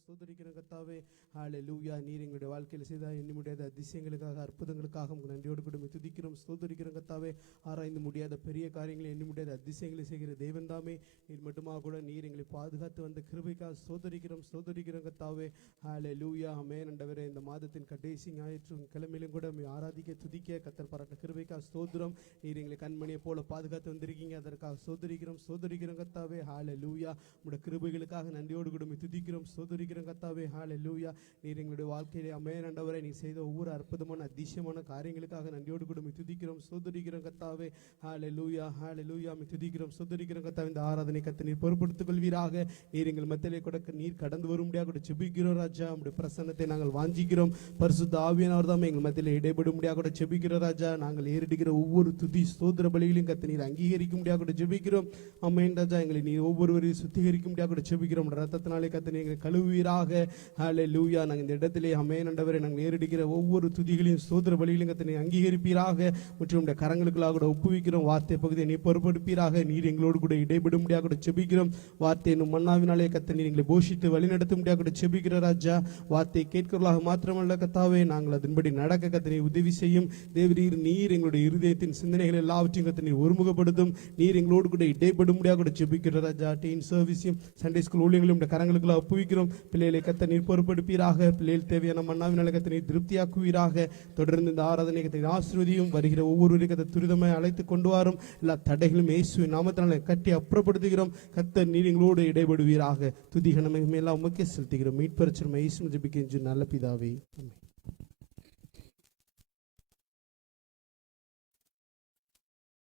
ஸ்தோத்திரிக்கிறோம் கர்த்தாவே. ஹல்லேலூயா. நீர் எங்களுடைய வாழ்க்கையில் செய்த எண்ணி முடியாத அதிசயங்களுக்காக அற்புதங்களுக்காக உங்கள் நன்றியோடு கூட துதிக்கிறோம் ஸ்தோத்திரிக்கிறோம் கர்த்தாவே. ஆராய்ந்து முடியாத பெரிய காரியங்களை எண்ணி முடியாத அதிசயங்களை செய்கிற தேவன் தாமே. நீர் மட்டுமாக கூட நீர் எங்களை பாதுகாத்து வந்த கிருபைக்காக ஸ்தோத்திரிக்கிறோம் கர்த்தாவே. ஹல்லேலூயா. ஆமென். ஆண்டவரே, இந்த மாதத்தின் கடைசி ஞாயிற்று கிழமையிலும் கூட ஆராதிக்க துதிக்க கர்த்தர் பாராட்ட கிருபைக்காக ஸ்தோத்திரம். நீர் எங்களை கண்மணியை போல பாதுகாத்து வந்திருக்கீங்க, அதற்காக ஸ்தோத்திரிக்கிறோம் கர்த்தாவே. ஹல்லேலூயா. உம்முடைய கிருபைகளுக்காக நன்றியோடு கூட துதிக்கிறோம் ஸ்தோத்திரிக்கிறோம் கர்த்தாவே. ஹல்லேலூயா. நீர் எங்களுடைய வாழ்க்கையிலே ஆமென் ஆண்டவரே, நீ செய்த ஒவ்வொரு அற்புதமான அதிசயமான காரியங்களுக்காக நன்றியோடு கூட துதிக்கிறோம் ஸ்தோத்திரிக்கிறோம் கர்த்தாவே. ஹல்லேலூயா. ஹல்லேலூயா. துதிக்கிறோம் ஸ்தோத்திரிக்கிறோம் கர்த்தாவே. இந்த ஆராதனை கர்த்தர் நீர் பொறுப்படுத்திக் கொள்வீராக. நீர் எங்கள் மத்தியிலே கூட நீர் கடந்து வரும்படியாக கூட ஜெபிக்கிறோம் ராஜா. உம்முடைய பிரசன்னத்தை நாங்கள் வாஞ்சிக்கிறோம். பரிசுத்த ஆவியானவர் தாமே எங்கள் மத்தியிலே இடைபடும்படியாக கூட ஜெபிக்கிறோம் ராஜா. நாங்கள் ஏறிடுகிற ஒவ்வொரு துதி ஸ்தோத்திர பலிகளையும் கர்த்தர் நீர் அங்கீகரிக்கும்படியாக கூட ஜெபிக்கிறோம். ஆமென் ராஜா. எங்களை நீர் ஒவ்வொருவரையும் சுத்திகரிக்கும்படியாக கூட ஜெபிக்கிறோம். ரத்தத்தினாலே கர்த்தர் எங்களை கழுவுவீராக. ஹல்லேலூயா. நாங்கள் இந்த இடத்திலே ஆமென் ஆண்டவரே, நாங்கள் ஏறிடுகிற ஒவ்வொரு துதிகளையும் ஸ்தோத்திர பலிகளையும் கர்த்தர் நீர் அங்கீகரிப்பீராக. மற்றும் உம்முடைய கரங்களுக்குள்ளாக கூட ஒப்புவிக்கிறோம். வார்த்தை பகுதியை நீர் பொறுப்படுப்பீராக. நீர் எங்களோடு கூட இடைபடும்படியாக கூட ஜெபிக்கிறோம். வார்த்தை என்னும் மன்னாவினாலே கர்த்தர் நீர் எங்களை போஷித்து வழிநடத்தும்படியாக கூட ஜெபிக்கிற ராஜா. வார்த்தை கேட்கிறவர்களாக மாத்திரமல்ல கர்த்தாவே, நாங்கள் அதன்படி நடக்க கர்த்தர் நீர் உதவி செய்யும். தேவரீர் நீர் எங்களுடைய இருதயத்தின் சிந்தனைகள் எல்லாவற்றையும் கர்த்தர் நீர் ஒருமுகப்படுத்தும். நீர் எங்களோடு கூட இடைபடும்படியாக கூட ஜெபிக்கிற ராஜா. டீன் சர்வீஸையும் சண்டே ஸ்கூல் ஊழியங்களையும் கரங்களுக்குள்ள ஒப்புவிக்கிறோம். பிள்ளைகளை கர்த்தர் நீர் பொறுப்படுப்பீராக. பிள்ளைகள் தேவையான மன்னாவினாலே கர்த்தர் நீர் திருப்தியாக்குவீராக. தொடர்ந்து இந்த ஆராதனை கர்த்தர் ஆசீர்வதியும். வருகிற ஒவ்வொருவரையும் கர்த்தர் துரிதமாய் அழைத்து கொண்டு வரும். எல்லா தடைகளும் இயேசுவின் நாமத்தினாலே கட்டி அப்புறப்படுத்துகிறோம். கர்த்தர் நீர் எங்களோடு இடைபடுவீராக. துதி கன மகிமை எல்லாம் உமக்கே செலுத்துகிறோம். மீட்பரச்சர் இயேசுவின் ஜெபிக்கின்ற நல்ல பிதாவே. ஆமென்.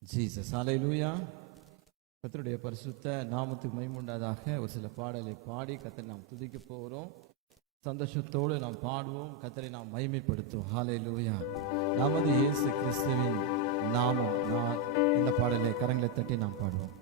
ஜீசஸ். ஹல்லேலூயா. கர்த்தருடைய பரிசுத்த நாமத்துக்கு மகிமை உண்டாதாக. ஒரு சில பாடலை பாடி கர்த்தரை நாம் துதிக்க போகிறோம். சந்தோஷத்தோடு நாம் பாடுவோம், கர்த்தரை நாம் மகிமைப்படுத்துவோம். ஹல்லேலூயா. நமது இயேசு கிறிஸ்துவின் நாமம். இந்த பாடலை கரங்களை தட்டி நாம் பாடுவோம்.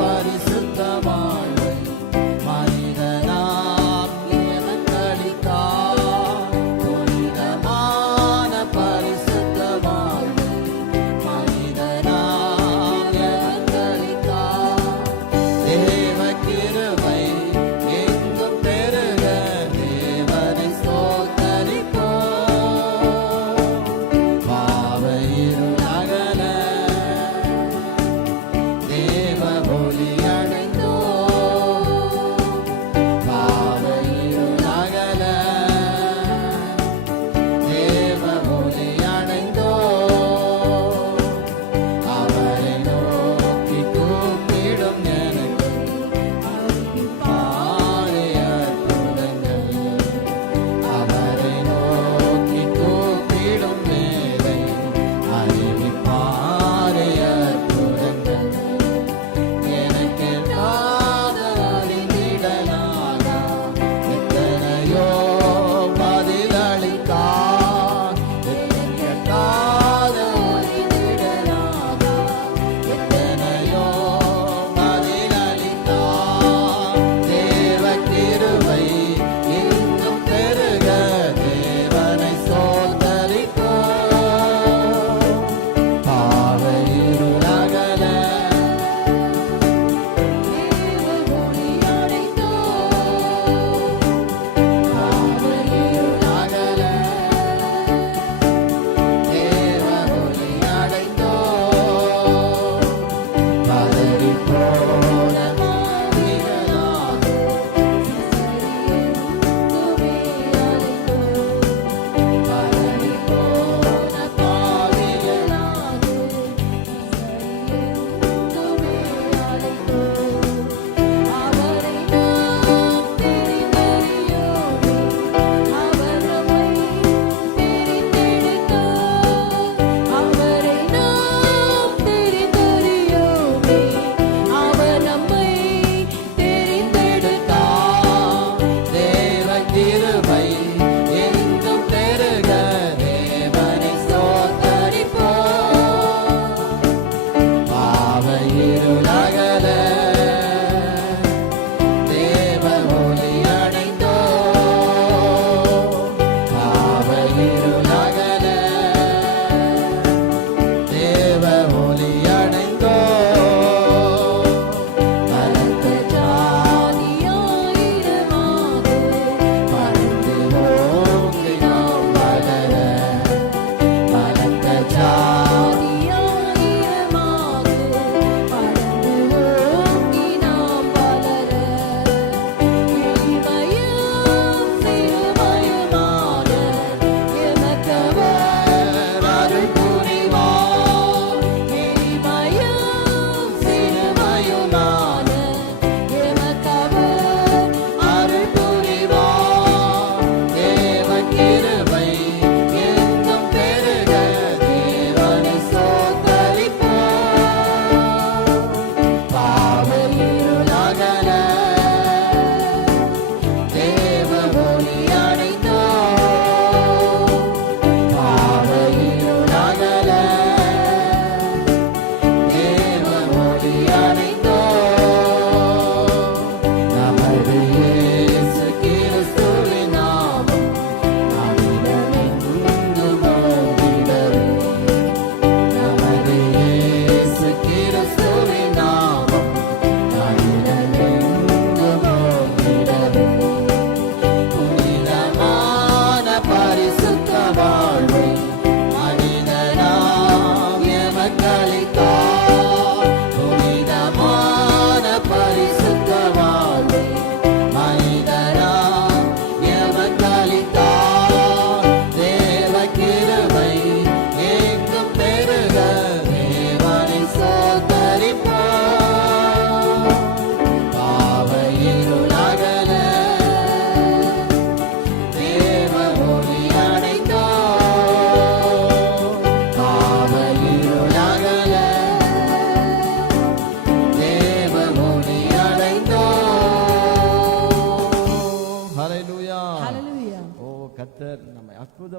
பரிசுத்தமான மனிதனாம் எனக்களி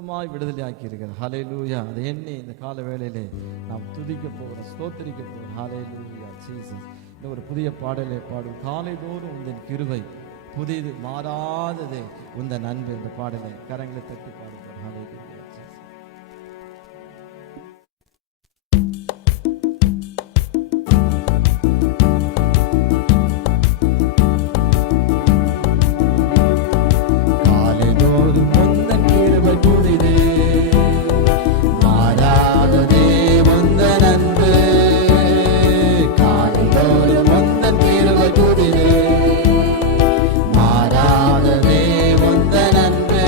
முற்றிலுமாய் விடுதலை ஆக்கி இருக்கிறார். ஹல்லேலூயா. அதை எண்ணி இந்த கால வேளையிலே நாம் துதிக்க போகிறோம், ஸ்தோத்திரிக்க போகிறோம். ஹல்லேலூயா ஜீசஸ். இந்த ஒரு புதிய பாடலை பாடும். காலைதோறும் உந்தன் கிருபை புதிது மாறாதது உந்தன் அன்பு. இந்த பாடலை கரங்களை தட்டி பாடுவோம். ஹல்லேலூயா ஜீசஸ். மாறாததே உந்தன் அன்பு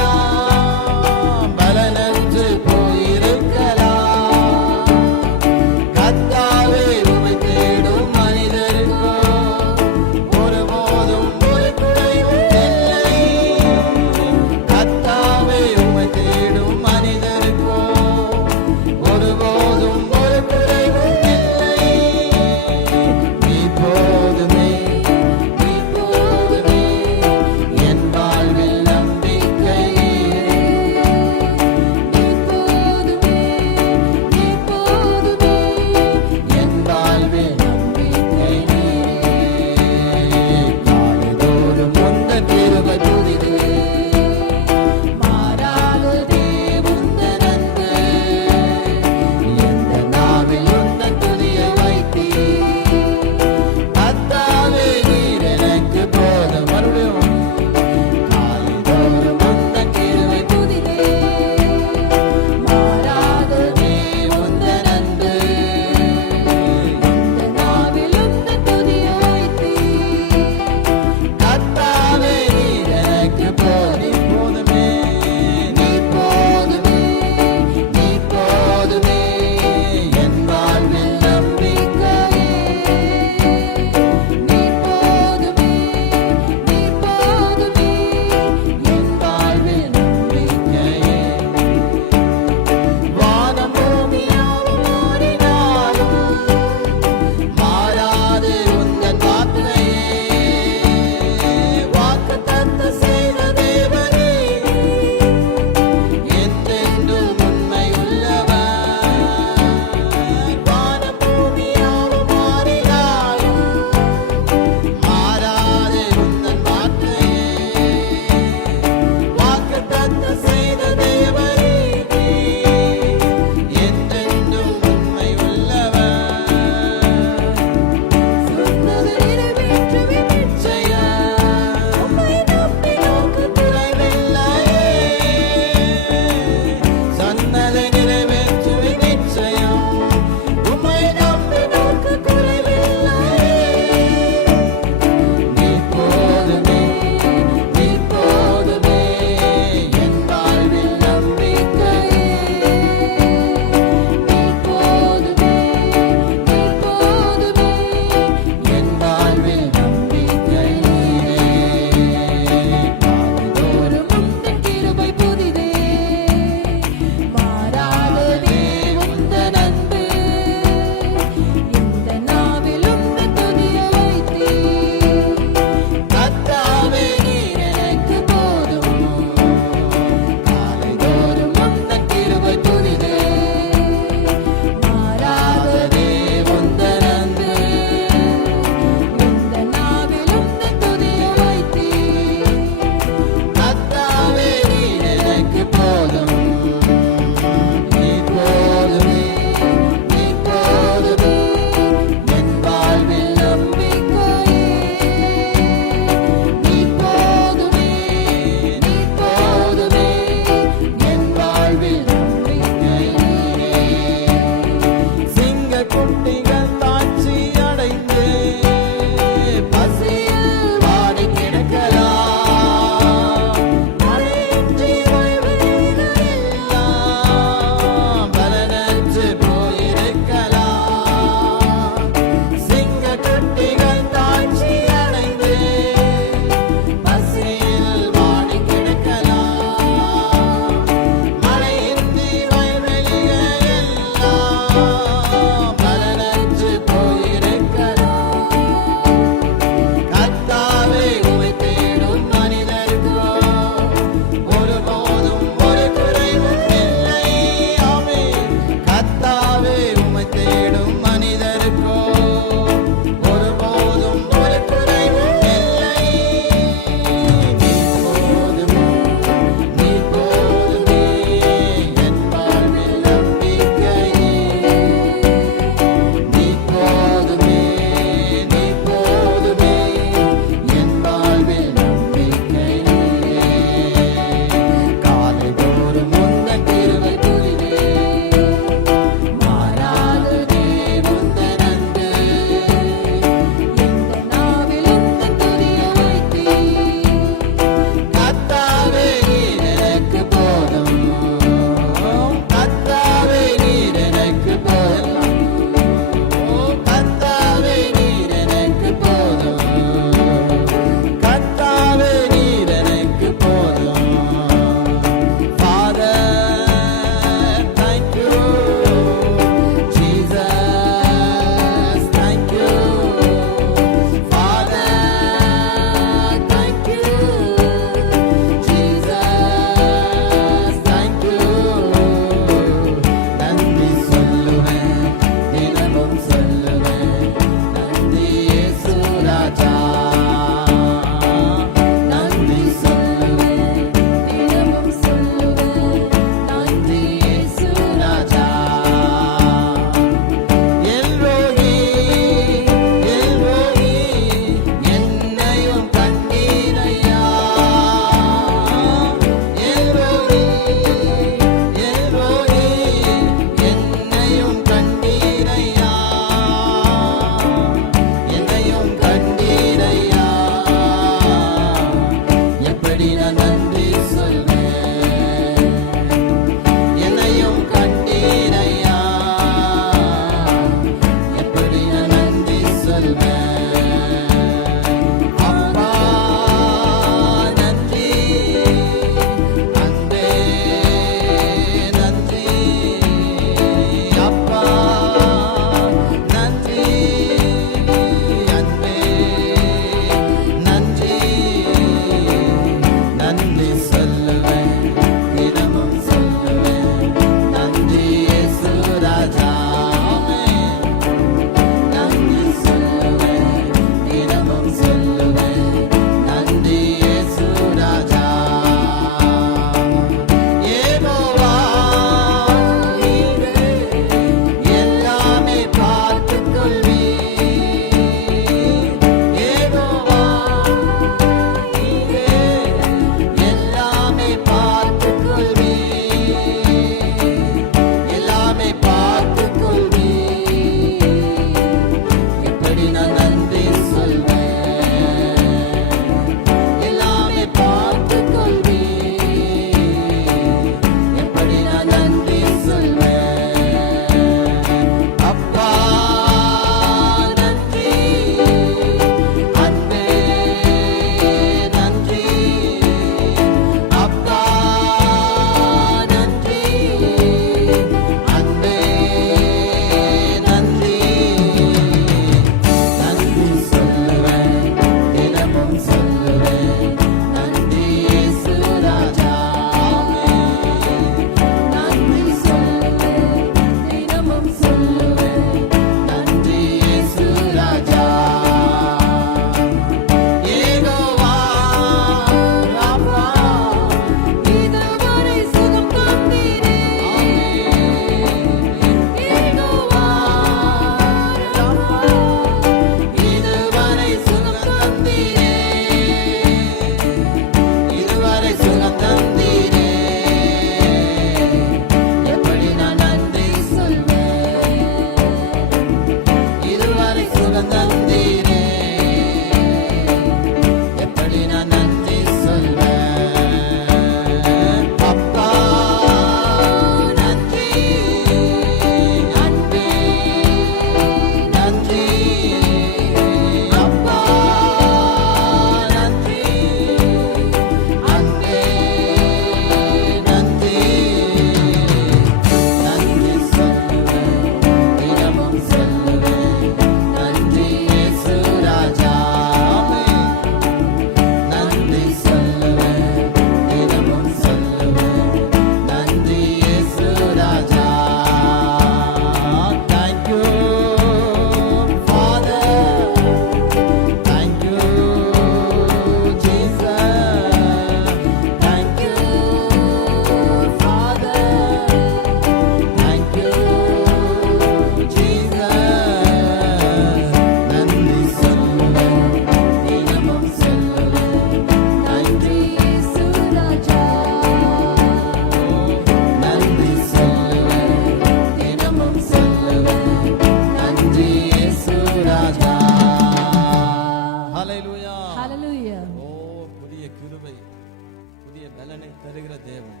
தேவன்.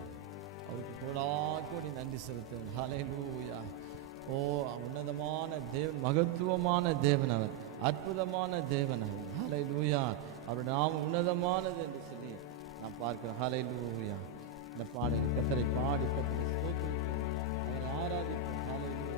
அவருக்கு கோடி நன்றி செலுத்துவோம். ஹல்லேலூயா. ஓ, உன்னதமான தேவன், மகத்துவமான தேவன் அவர், அற்புதமான தேவன் அவர். ஹல்லேலூயா. அவருடைய நாமம் உன்னதமானது என்று சொல்லி நான் பார்க்கிறோம். ஹல்லேலூயா. இந்த பாடல் கர்த்தரை பாடி கர்த்தரை ஸ்தோத்திரிப்போம், அவரை ஆராதிப்போம். ஹல்லேலூயா.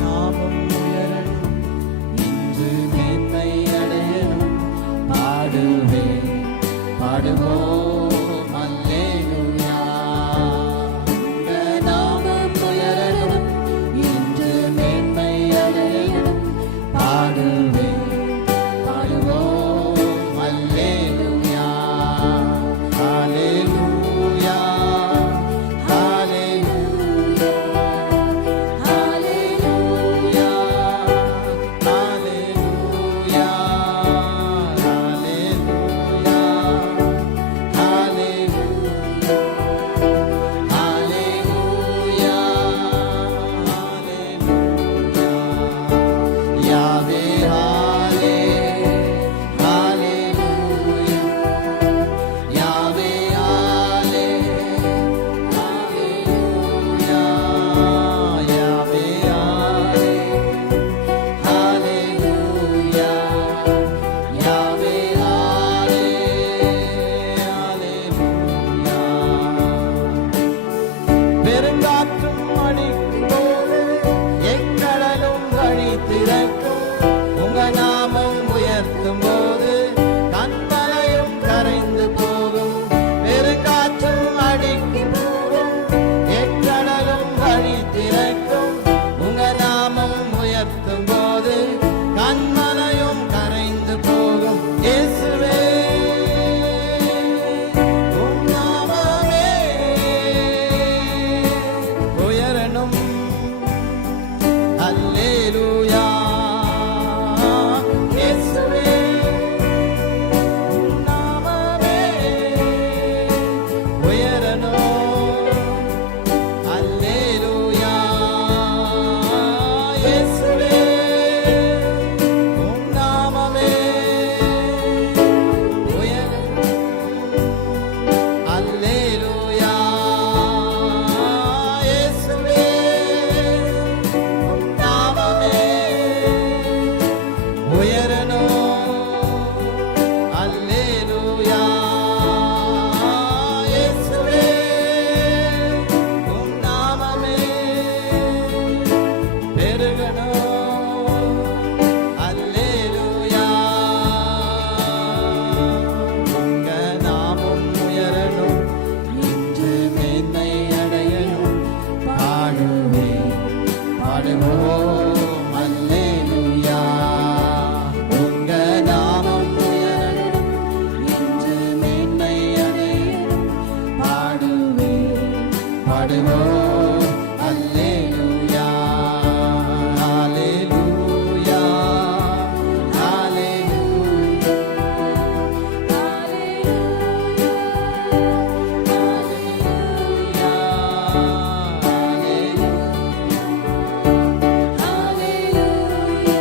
நாமம் உயரணும், இன்று மேன்மை அடையணும், பாடுவோம் அல்லேலூயா. உங்க நாமம் உயரணும், இன்று மேன்மை அடையணும், பாடுவோம் அல்லேலூயா. ஹல்லேலூயா, ஹல்லேலூயா, ஹல்லேலூயா, ஹல்லேலூயா, பெருங்காற்றும் அடிக்கும்போது எக்கடலும் வழி திறக்கும். உங்க நாமம் உயர்த்தும் போது கண்மலையும் கரைந்து போகும். பெருங்காற்றும் அடிக்கும் போதும் எக்கடலும் வழி திறக்கும். உங்க நாமம் உயர்த்தும் போது கண்மலையும் கரைந்து போகும். இயேசுவே, உம் நாமமே உயரணும். அல்லேலூயா. இயேசுவே, உம் நாமமே உயரணும். அல்லேலூயா. இயேசுவே, உம் நாமமே உயரணும். அல்லேலூயா. இயேசுவே, உம் நாமமே உயரணும். அல்லேலூயா. இயேசுவே, உம் நாமமே பெருகணும். அல்லேலூயா. உங்க நாமம் உயரணும், இன்று மேன்மை அடையணும், பாடுவோம் அல்லேலூயா. உங்க நாமம் உயரணும், இன்று மேன்மை அடையணும், பாடுவோம் அல்லேலூயா. ஹல்லேலூயா, ஹல்லேலூயா, Hallelujah.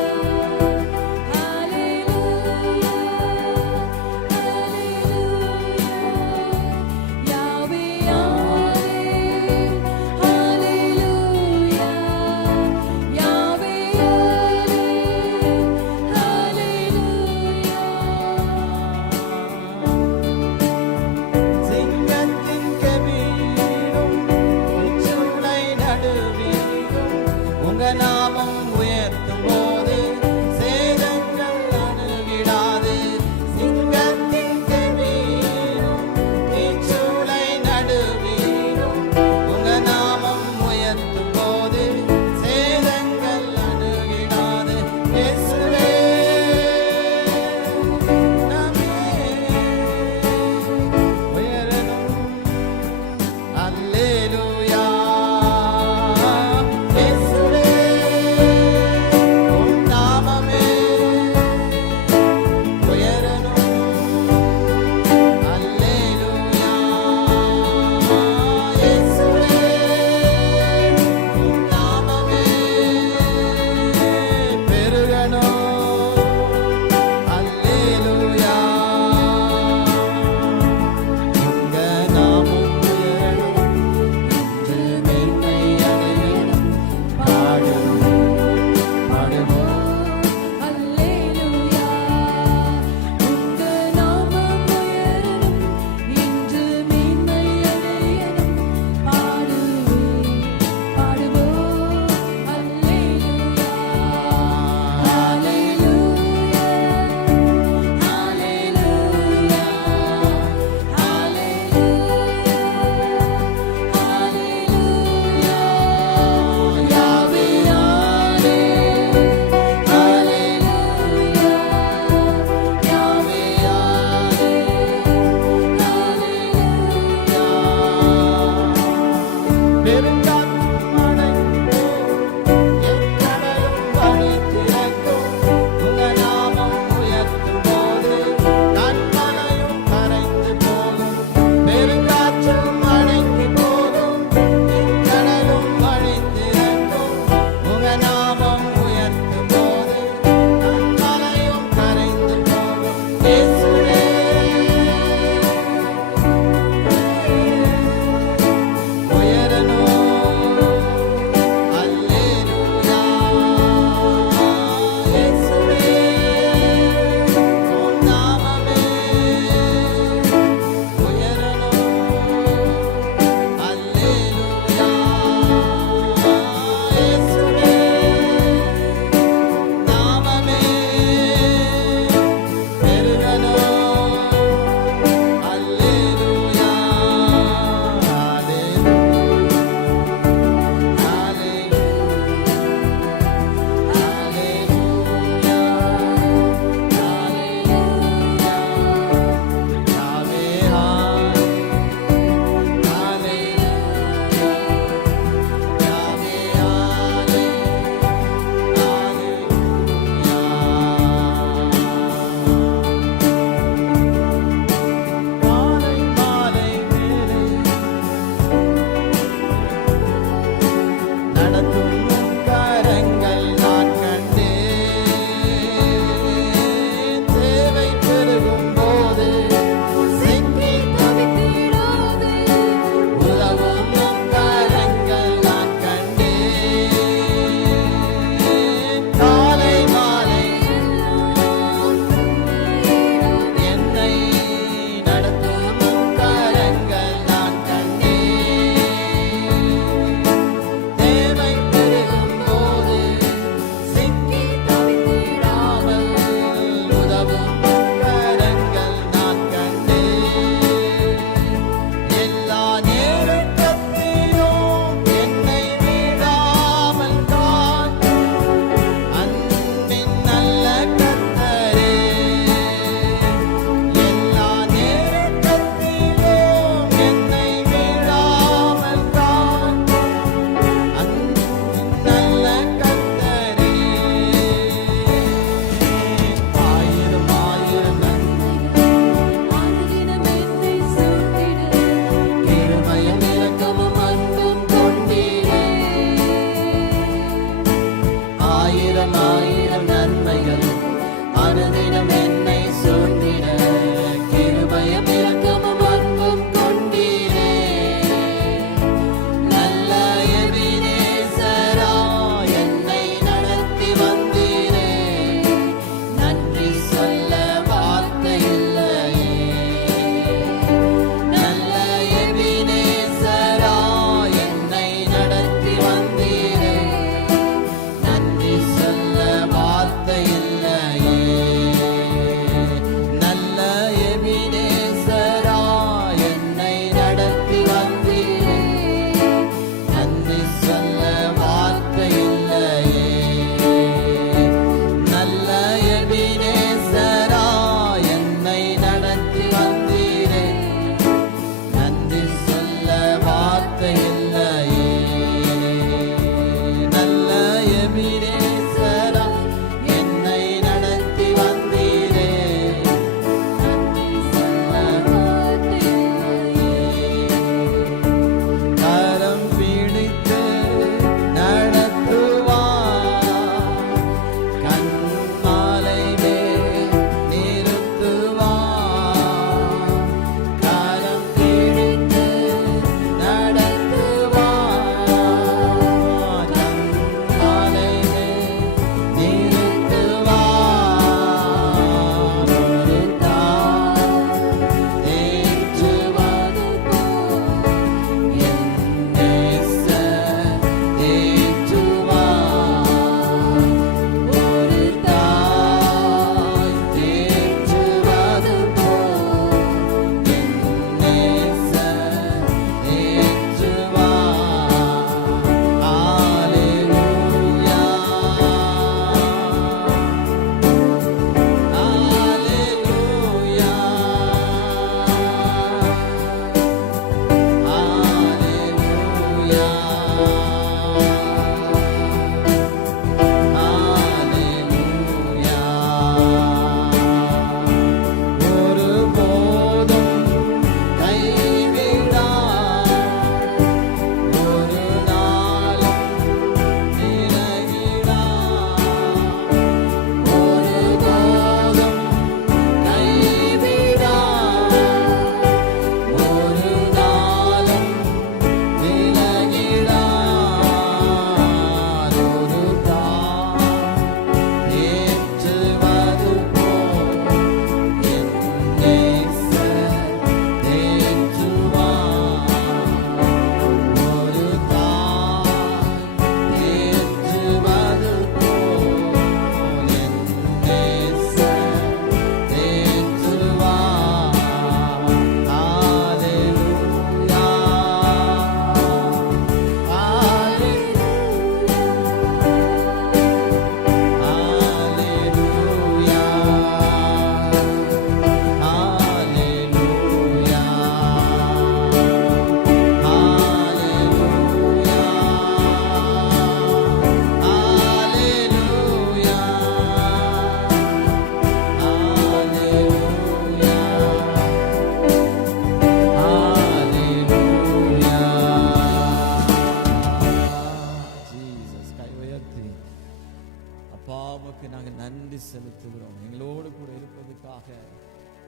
செலுத்துகிறோம். எங்களோடு கூட இருப்பதற்காக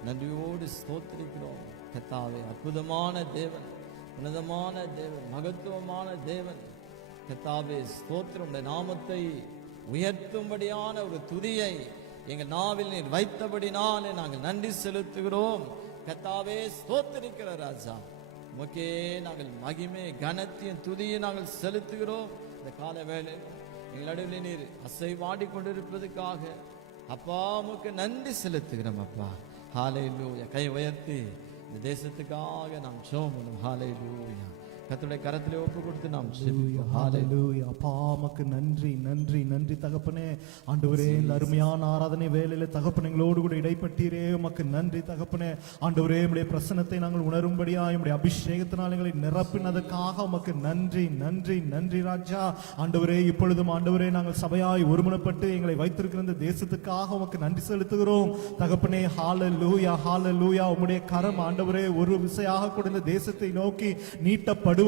நன்றியோடு ஸ்தோத்திரிக்கிறோம் கர்த்தாவே. அற்புதமான தேவன், உன்னதமான தேவன், மகத்துவமான தேவன் கர்த்தாவே. ஸ்தோத்திரம். உம்முடைய நாமத்தை உயர்த்தும்படியான ஒரு துதியை எங்கள் நாவில் நீர் வைத்தபடினாலே நாங்கள் நன்றி செலுத்துகிறோம் கர்த்தாவே. ஸ்தோத்திரிக்கிற ராஜா, உமக்கே நாங்கள் மகிமை கனத்தையும் துதியை நாங்கள் செலுத்துகிறோம். இந்த கால வேளை எங்கள் நடுவில் நீர் அசைவாடி கொண்டிருப்பதற்காக அப்பா உமக்கு நன்றி செலுத்துகிறோம் அப்பா. ஹல்லேலூயா. கை உயர்த்தி இந்த தேசத்துக்காக நாம் ஜெபம் பண்ணுவோம். ஹல்லேலூயா. கர்த்தருடைய கரத்திலே ஒப்பு கொடுத்து நாம் ஜெபிப்போம். ஹல்லேலூயா. அப்பா உமக்கு நன்றி நன்றி நன்றி தகப்பனே. ஆண்டவரே, இந்த அருமையான ஆராதனை வேளையில தகப்பனே எங்களோடு கூட இடைப்பட்டீரே, உமக்கு நன்றி தகப்பனே. ஆண்டவரே, உம்முடைய பிரசன்னத்தை நாங்கள் உணரும்படியா உம்முடைய அபிஷேகத்தினால் எங்களை நிரப்பினதற்காக உமக்கு நன்றி நன்றி நன்றி ராஜா. ஆண்டவரே, இப்பொழுதும் ஆண்டவரே நாங்கள் சபையாய் ஒருமனப்பட்டு எங்களை வைத்திருக்கிற இந்த தேசத்துக்காக உமக்கு நன்றி செலுத்துகிறோம் தகப்பனே. ஹல்லேலூயா ஹல்லேலூயா. உம்முடைய கரம் ஆண்டவரே ஒரு விசையாக கூட இந்த தேசத்தை நோக்கி நீட்டப்படுவதாக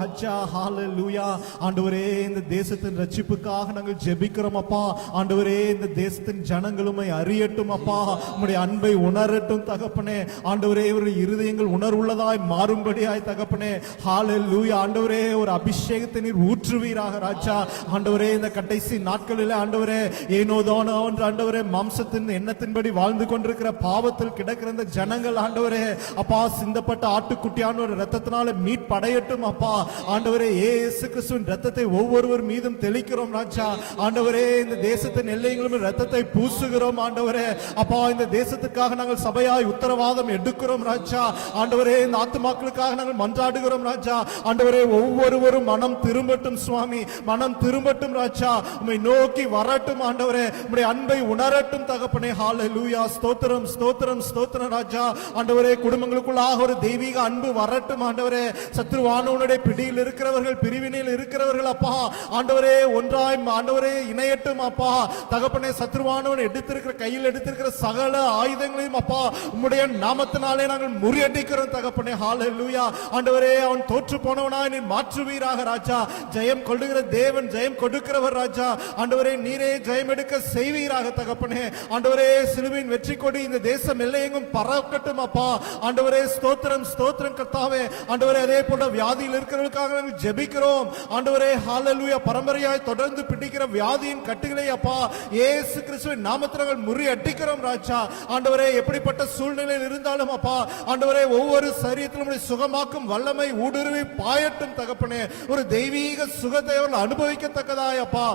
ராஜா. ஹல்லேலூயா. ஆண்டவரே, இந்த தேசத்தின் ரட்சிப்புக்காக நாங்கள் ஜெபிக்கிறோம் அப்பா. ஆண்டவரே, இந்த தேசத்தின் ஜனங்களுமை அறியட்டும் அப்பா, உம்முடைய அன்பை உணரட்டும் தகப்பனே. ஆண்டவரே, இவருடைய இருதயங்கள் உணர்வுள்ளதாய் மாறும்படியாய் தகப்பனே. ஹல்லேலூயா. ஆண்டவரே, ஒரு அபிஷேகத்தை நீர் ஊற்றுவீராக ராஜா. ஆண்டவரே, இந்த கடைசி நாட்களில் ஆண்டவரே ஏனோதானோ என்று ஆண்டவரே மாம்சத்தின் எண்ணத்தின்படி வாழ்ந்து கொண்டிருக்கிற பாவத்தில் கிடக்கிற இந்த ஜனங்கள் ஆண்டவரே அப்பா சிந்தப்பட்ட ஆட்டுக்குட்டியான ஒரு ரத்தத்தினால மீட்படையட்டும் அப்பா. ஆண்டவரே, இயேசு கிறிஸ்துவின் ரத்தத்தை ஒவ்வொருவர் மீதும் தெளிக்கிறோம் ராஜா. ஆண்டவரே, இந்த தேசத்தின் எல்லைகளும் ரத்தத்தை பூசுகிறோம் ஆண்டவரே அப்பா. இந்த தேசத்துக்காக நாங்கள் சபையாய் உத்தரவாதம் எடுக்கிறோம் ராஜா. ஆண்டவரே, இந்த ஆத்துமாக்களுக்காக நாங்கள் மன்றாடுகிறோம் ராஜா. ஆண்டவரே, ஒவ்வொருவரும் மனம் திரும்பட்டும் சுவாமி, மனம் திரும்பட்டும் ராஜா. உம்மை நோக்கி வரட்டும் ஆண்டவரே, உம்முடைய அன்பை உணரட்டும் தகப்பனே. ஹல்லேலூயா. ஸ்தோத்திரம் ஸ்தோத்திரம் ஸ்தோத்திரம் ராஜா. ஆண்டவரே, குடும்பங்களுக்குள்ளாக ஒரு தெய்வீக அன்பு வரட்டும் ஆண்டவரே. சத்ருவானவனுடைய பிடியில் இருக்கிறவர்கள், பிரிவினையில் இருக்கிறவர்கள் அப்பா ஆண்டவரே ஒன்றாய் ஆண்டவரே இணையட்டும் அப்பா தகப்பனே. சத்ருவானவன் எடுத்திருக்கிற கையில் எடுத்திருக்கிற சகல ஆயுதங்களையும் அப்பா உம்முடைய நாமத்தினாலே நாங்கள் முறியடிக்கிறோம் தகப்பனே. ஹல்லேலூயா. ஆண்டவரே, அவன் தோற்று போனவனாய் நீர் மாற்றுவீராக ராஜா. ஜெயம் கொள்ளுகிற தேவன், ஜெயம் கொடுக்கிறவர் ராஜா. ஆண்டவரே, நீரே ஜெயம் எடுக்க செய்வீராக தகப்பனே. ஆண்டவரே, சிலுவையின் வெற்றி கொடி இந்த தேசம் எல்லையெங்கும் பறக்கட்டும் அப்பா. ஆண்டவரே, ஸ்தோத்திரம் ஸ்தோத்திரம் கர்த்தாவே. ஆண்டவரே, அதே போல வியாதியில் இருக்கிறவர்களுக்காக நாங்கள் ஜெபிக்கிறோம் ஆண்டவரே. ஹல்லேலூயா. பரம்பரையாய் தொடர்ந்து பிடிக்கிற வியாதியின் கட்டுகளை அப்பா இயேசு கிறிஸ்துவின் நாமத்தில் நாங்கள் முறியடிக்கிறோம் ராஜா. ஆண்டவரே, எப்படிப்பட்ட சூழ்நிலையில் இருந்தாலும் அப்பா ஆண்டவரே ஒவ்வொரு சரீரத்திலும் சுகமாக்கும் வல்லமை ஊடுருவி பாயட்டும் தகப்பனே. ஒரு தெய்வீக சுகத்தை அவர்கள் அனுபவிக்கத்தக்கதாய் அப்பா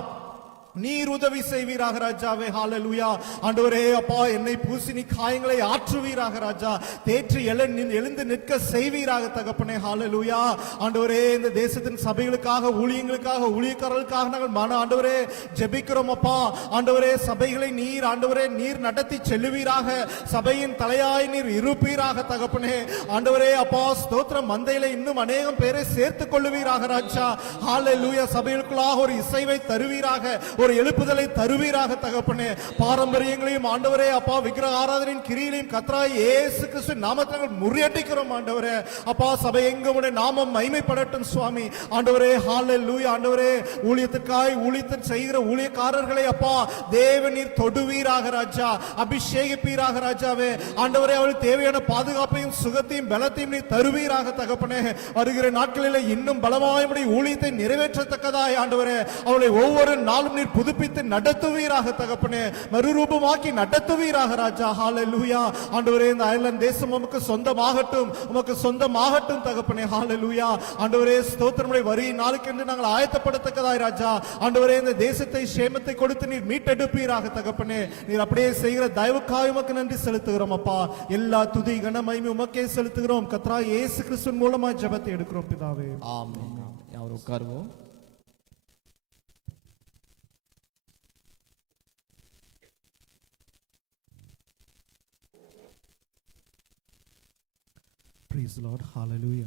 நீர் உதவி செய்வீராக ராஜாவே. ஹல்லேலூயா. ஆண்டவரே அப்பா, என்னை பூசி நீ காயங்களை ஆற்றுவீராக ராஜா. தேற்றி எழுந்து நிற்க செய்வீராக தகப்பனே. ஹல்லேலூயா. ஆண்டவரே, இந்த தேசத்தின் சபைகளுக்காக, ஊழியங்களுக்காக, ஊழியக்காரர்களுக்காக நாங்கள் ஆண்டவரே ஜெபிக்கிறோம் அப்பா. ஆண்டவரே, சபைகளை நீர் ஆண்டவரே நீர் நடத்தி செல்லுவீராக. சபையின் தலையாய் நீர் இருப்பீராக தகப்பனே. ஆண்டவரே அப்பா ஸ்தோத்திரம். மந்தையில இன்னும் அநேகம் பேரை சேர்த்துக் கொள்ளுவீராக ராஜா. ஹல்லேலூயா. சபைகளுக்குள்ளாக ஒரு இசைவை தருவீராக, ஒரு எழுப்புதலை தருவீராக தகப்பனே. பாரம்பரியங்களையும் ஆண்டவரே அப்பா விக்கிரக ஆராதனையின் கிரியைகளையும் கர்த்தராய் இயேசு கிறிஸ்துவின் நாமத்தில் முறியடிக்கிறோம் ஆண்டவரே அப்பா. சபை எங்கும் உம்முடைய நாமம் மகிமைப்படட்டும் சுவாமி. ஆண்டவரே, ஹல்லேலூயா. ஆண்டவரே, ஊழியத்துக்காய் ஊழியத்தை செய்கிற ஊழியக்காரர்களை அப்பா தேவன் நீர் தொடுவீராக ராஜா. அபிஷேகிப்பீராக ராஜாவே. ஆண்டவரே, அவளுக்கு தேவையான பாதுகாப்பையும் சுகத்தையும் பலத்தையும் நீர் தருவீராக தகப்பனே. வருகிற நாட்களில் இன்னும் பலமாய் ஊழியத்தை நிறைவேற்றத்தக்கதாய் ஆண்டவரே அவளை ஒவ்வொரு நாளும் நீர் புதுப்பித்து நடத்துவீராக தகப்பனே. மறுரூபமாக்கி நடத்துவீராக ராஜா. ஹல்லேலூயா. ஆண்டவரே, இந்த அயர்லாந்து தேசம் உமக்கு சொந்தமாகட்டும், உமக்கு சொந்தமாகட்டும் தகப்பனே. ஹல்லேலூயா. ஆண்டவரே, ஸ்தோத்திரமுடைய வரி நாளுக்கு என்று நாங்கள் ஆயத்தப்படத்தக்கதாய் ராஜா. ஆண்டவரே, இந்த தேசத்தை சேமத்தை கொடுத்து நீர் மீட்டெடுப்பீராக தகப்பனே. நீர் அப்படியே செய்கிற தயவுக்காய் உமக்கு நன்றி செலுத்துகிறோம் அப்பா. எல்லா துதி கன மகிமை உமக்கே செலுத்துகிறோம். கர்த்தராகிய இயேசு கிறிஸ்துவின் மூலமா ஜெபத்தை எடுக்கிறோம் பிதாவே. ஆமென். யார் உட்காருவோம். Praise the Lord. Hallelujah.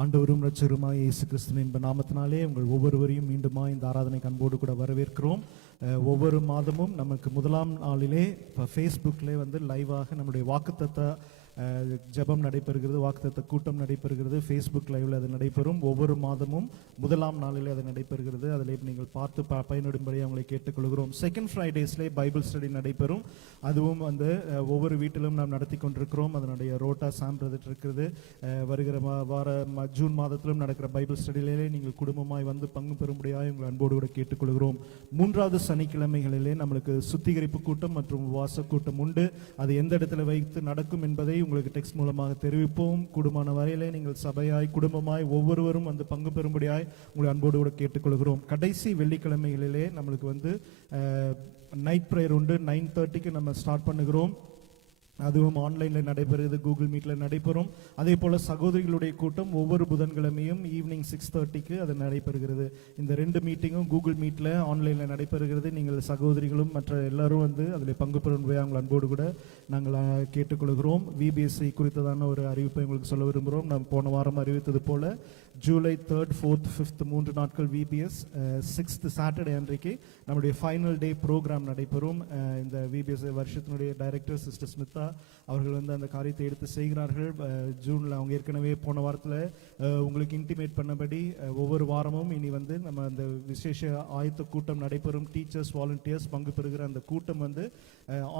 ஆண்டவரும் இரட்சகருமாய் இயேசு கிறிஸ்துவின் நாமத்தினாலே உங்கள் ஒவ்வொருவரையும் மீண்டுமாய் இந்த ஆராதனை அன்போடு கூட வரவேற்கிறோம். ஒவ்வொரு மாதமும் நமக்கு முதலாம் நாளிலே இப்போ ஃபேஸ்புக்கில் லைவாக நம்முடைய வாக்குத்தத்த ஜெபம் நடைபெறுகிறது, வாக்குத்தத்த கூட்டம் நடைபெறுகிறது. ஃபேஸ்புக் லைவ்ல அது நடைபெறும். ஒவ்வொரு மாதமும் முதலாம் நாளிலே அது நடைபெறுகிறது. அதில் நீங்கள் பார்த்து பயனுடும்படி அவங்களை கேட்டுக்கொள்கிறோம். செகண்ட் ஃப்ரைடேஸ்லேயே பைபிள் ஸ்டடி நடைபெறும். அதுவும் வந்து ஒவ்வொரு வீட்டிலும் நாம் நடத்தி கொண்டிருக்கிறோம். அதனுடைய ரோட்டா சாம்பிரதட் இருக்கிறது. வருகிற ஜூன் மாதத்திலும் நடக்கிற பைபிள் ஸ்டடியிலே நீங்கள் குடும்பமாய் வந்து பங்கு பெறும்படியாக உங்கள் அன்போடு கூட கேட்டுக்கொள்கிறோம். 3வது சனிக்கிழமைகளிலே நம்மளுக்கு சுத்திகரிப்பு கூட்டம் மற்றும் உபவாச கூட்டம் உண்டு. அது எந்த இடத்துல வைத்து நடக்கும் என்பதை உங்களுக்கு டெக்ஸ்ட் மூலமாக தெரிவிப்போம். கூடுமான வரையிலே நீங்கள் சபையாய் குடும்பமாய் ஒவ்வொருவரும் வந்து பங்கு பெறும்படியாய் உங்களை அன்போடு கூட கேட்டுக்கொள்கிறோம். கடைசி வெள்ளிக்கிழமைகளிலே நம்மளுக்கு வந்து நைட் ப்ரேயர் உண்டு. 9:30க்கு நம்ம ஸ்டார்ட் பண்ணுகிறோம். அதுவும் ஆன்லைனில் நடைபெறுகிறது, கூகுள் மீட்டில் நடைபெறும். அதே போல் சகோதரிகளுடைய கூட்டம் ஒவ்வொரு புதன்கிழமையும் ஈவினிங் 6:30க்கு அது நடைபெறுகிறது. இந்த 2 மீட்டிங்கும் கூகுள் மீட்டில் ஆன்லைனில் நடைபெறுகிறது. நீங்கள் சகோதரிகளும் மற்ற எல்லாரும் வந்து அதில் பங்கு பெறும்படியாக உங்கள் அன்போடு கூட நாங்கள் கேட்டுக்கொள்கிறோம். VBSI குறித்ததான ஒரு அறிவிப்பை உங்களுக்கு சொல்ல விரும்புகிறோம். நாம் போன வாரம் அறிவித்தது போல ஜூலை 3rd, 4th, 5th 3 நாட்கள் VBS, 6th சாட்டர்டே அன்றைக்கு நம்முடைய ஃபைனல் டே ப்ரோக்ராம் நடைபெறும். இந்த VBS வருஷத்தினுடைய டைரக்டர் சிஸ்டர் ஸ்மிதா அவர்கள் வந்து அந்த காரியத்தை எடுத்து செய்கிறார்கள். ஜூனில் அவங்க ஏற்கனவே போன வாரத்தில் உங்களுக்கு இன்டிமேட் பண்ணபடி ஒவ்வொரு வாரமும் இனி வந்து நம்ம அந்த விசேஷ ஆயத்த கூட்டம் நடைபெறும். டீச்சர்ஸ், வாலண்டியர்ஸ் பங்கு பெறுகிற அந்த கூட்டம் வந்து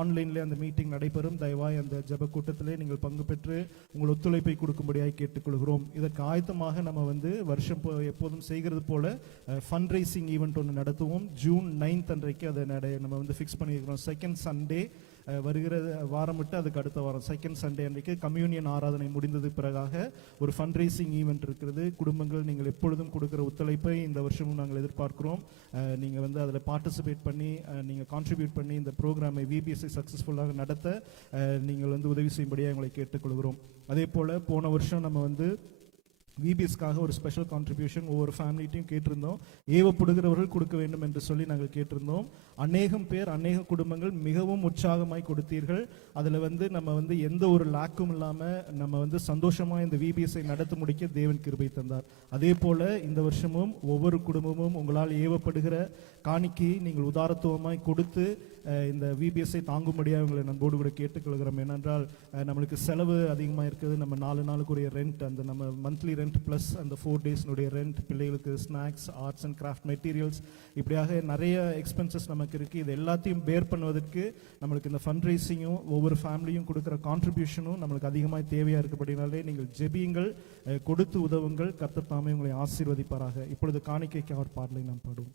ஆன்லைனில் அந்த மீட்டிங் நடைபெறும். தயவாய் அந்த ஜெப கூட்டத்திலே நீங்கள் பங்கு பெற்று உங்கள் ஒத்துழைப்பை கொடுக்கும்படியாக கேட்டுக்கொள்கிறோம். இதற்கு ஆயத்தமாக நம்ம வந்து வருஷம் எப்போதும் செய்கிறது போல ஃபண்ட் ரைசிங் ஈவெண்ட் ஒன்று நடத்துவோம். ஜூன் 9th அன்றைக்கு அதை நம்ம வந்து ஃபிக்ஸ் பண்ணியிருக்கிறோம். செகண்ட் சண்டே வருகிற வாரம் விட்டு அதுக்கு அடுத்த வாரம் செகண்ட் சண்டே அன்றைக்கு கம்யூனியன் ஆராதனை முடிந்தது பிறகாக ஒரு ஃபண்ட் ரைசிங் ஈவெண்ட் இருக்கிறது. குடும்பங்கள் நீங்கள் எப்பொழுதும் கொடுக்குற ஒத்துழைப்பை இந்த வருஷமும் நாங்கள் எதிர்பார்க்கிறோம். நீங்கள் வந்து அதில் பார்ட்டிசிபேட் பண்ணி நீங்கள் கான்ட்ரிபியூட் பண்ணி இந்த ப்ரோக்ராமை VBSI சக்ஸஸ்ஃபுல்லாக நடத்த நீங்கள் வந்து உதவி செய்யும்படியாக எங்களை கேட்டுக்கொள்கிறோம். அதே போல் போன வருஷம் நம்ம வந்து VBSக்காக ஒரு ஸ்பெஷல் கான்ட்ரிபியூஷன் ஒவ்வொரு ஃபேமிலிட்டையும் கேட்டிருந்தோம். ஏவப்படுகிறவர்கள் கொடுக்க வேண்டும் என்று சொல்லி நாங்கள் கேட்டிருந்தோம். அநேகம் பேர், அநேக குடும்பங்கள் மிகவும் உற்சாகமாய் கொடுத்தீர்கள். அதில் வந்து நம்ம வந்து எந்த ஒரு லாக்கும் இல்லாமல் நம்ம வந்து சந்தோஷமாக இந்த VBSஐ நடத்த முடிக்க தேவன் கிருபை தந்தார். அதே போல் இந்த வருஷமும் ஒவ்வொரு குடும்பமும் உங்களால் ஏவப்படுகிற காணிக்கையை நீங்கள் உதாரத்துவமாய் கொடுத்து இந்த VBSஐ தாங்கும்படியாக உங்களை நண்போடு கூட கேட்டுக்கொள்கிறோம். ஏனென்றால் நம்மளுக்கு செலவு அதிகமாக இருக்குது. நம்ம 4 நாளுக்குரிய ரெண்ட், அந்த நம்ம மந்த்லி ரெண்ட் ப்ளஸ் அந்த 4 டேஸ்னுடைய ரெண்ட், பிள்ளைகளுக்கு snacks, arts and craft materials, இப்படியாக நிறைய எக்ஸ்பென்சஸ் நமக்கு இருக்குது. இது எல்லாத்தையும் பேர் பண்ணுவதற்கு நம்மளுக்கு இந்த ஃபண்ட் ரைசிங்கும் ஒவ்வொரு ஃபேமிலியும் கொடுக்குற கான்ட்ரிபியூஷனும் நம்மளுக்கு அதிகமாக தேவையாக இருக்கபடினாலே நீங்கள் ஜெபியுங்கள், கொடுத்து உதவுங்கள். கர்த்தர் தாமே உங்களை ஆசீர்வதிப்பாராக. இப்பொழுது காணிக்கைக்கு அவர் பாடலை நாம் பாடுவோம்.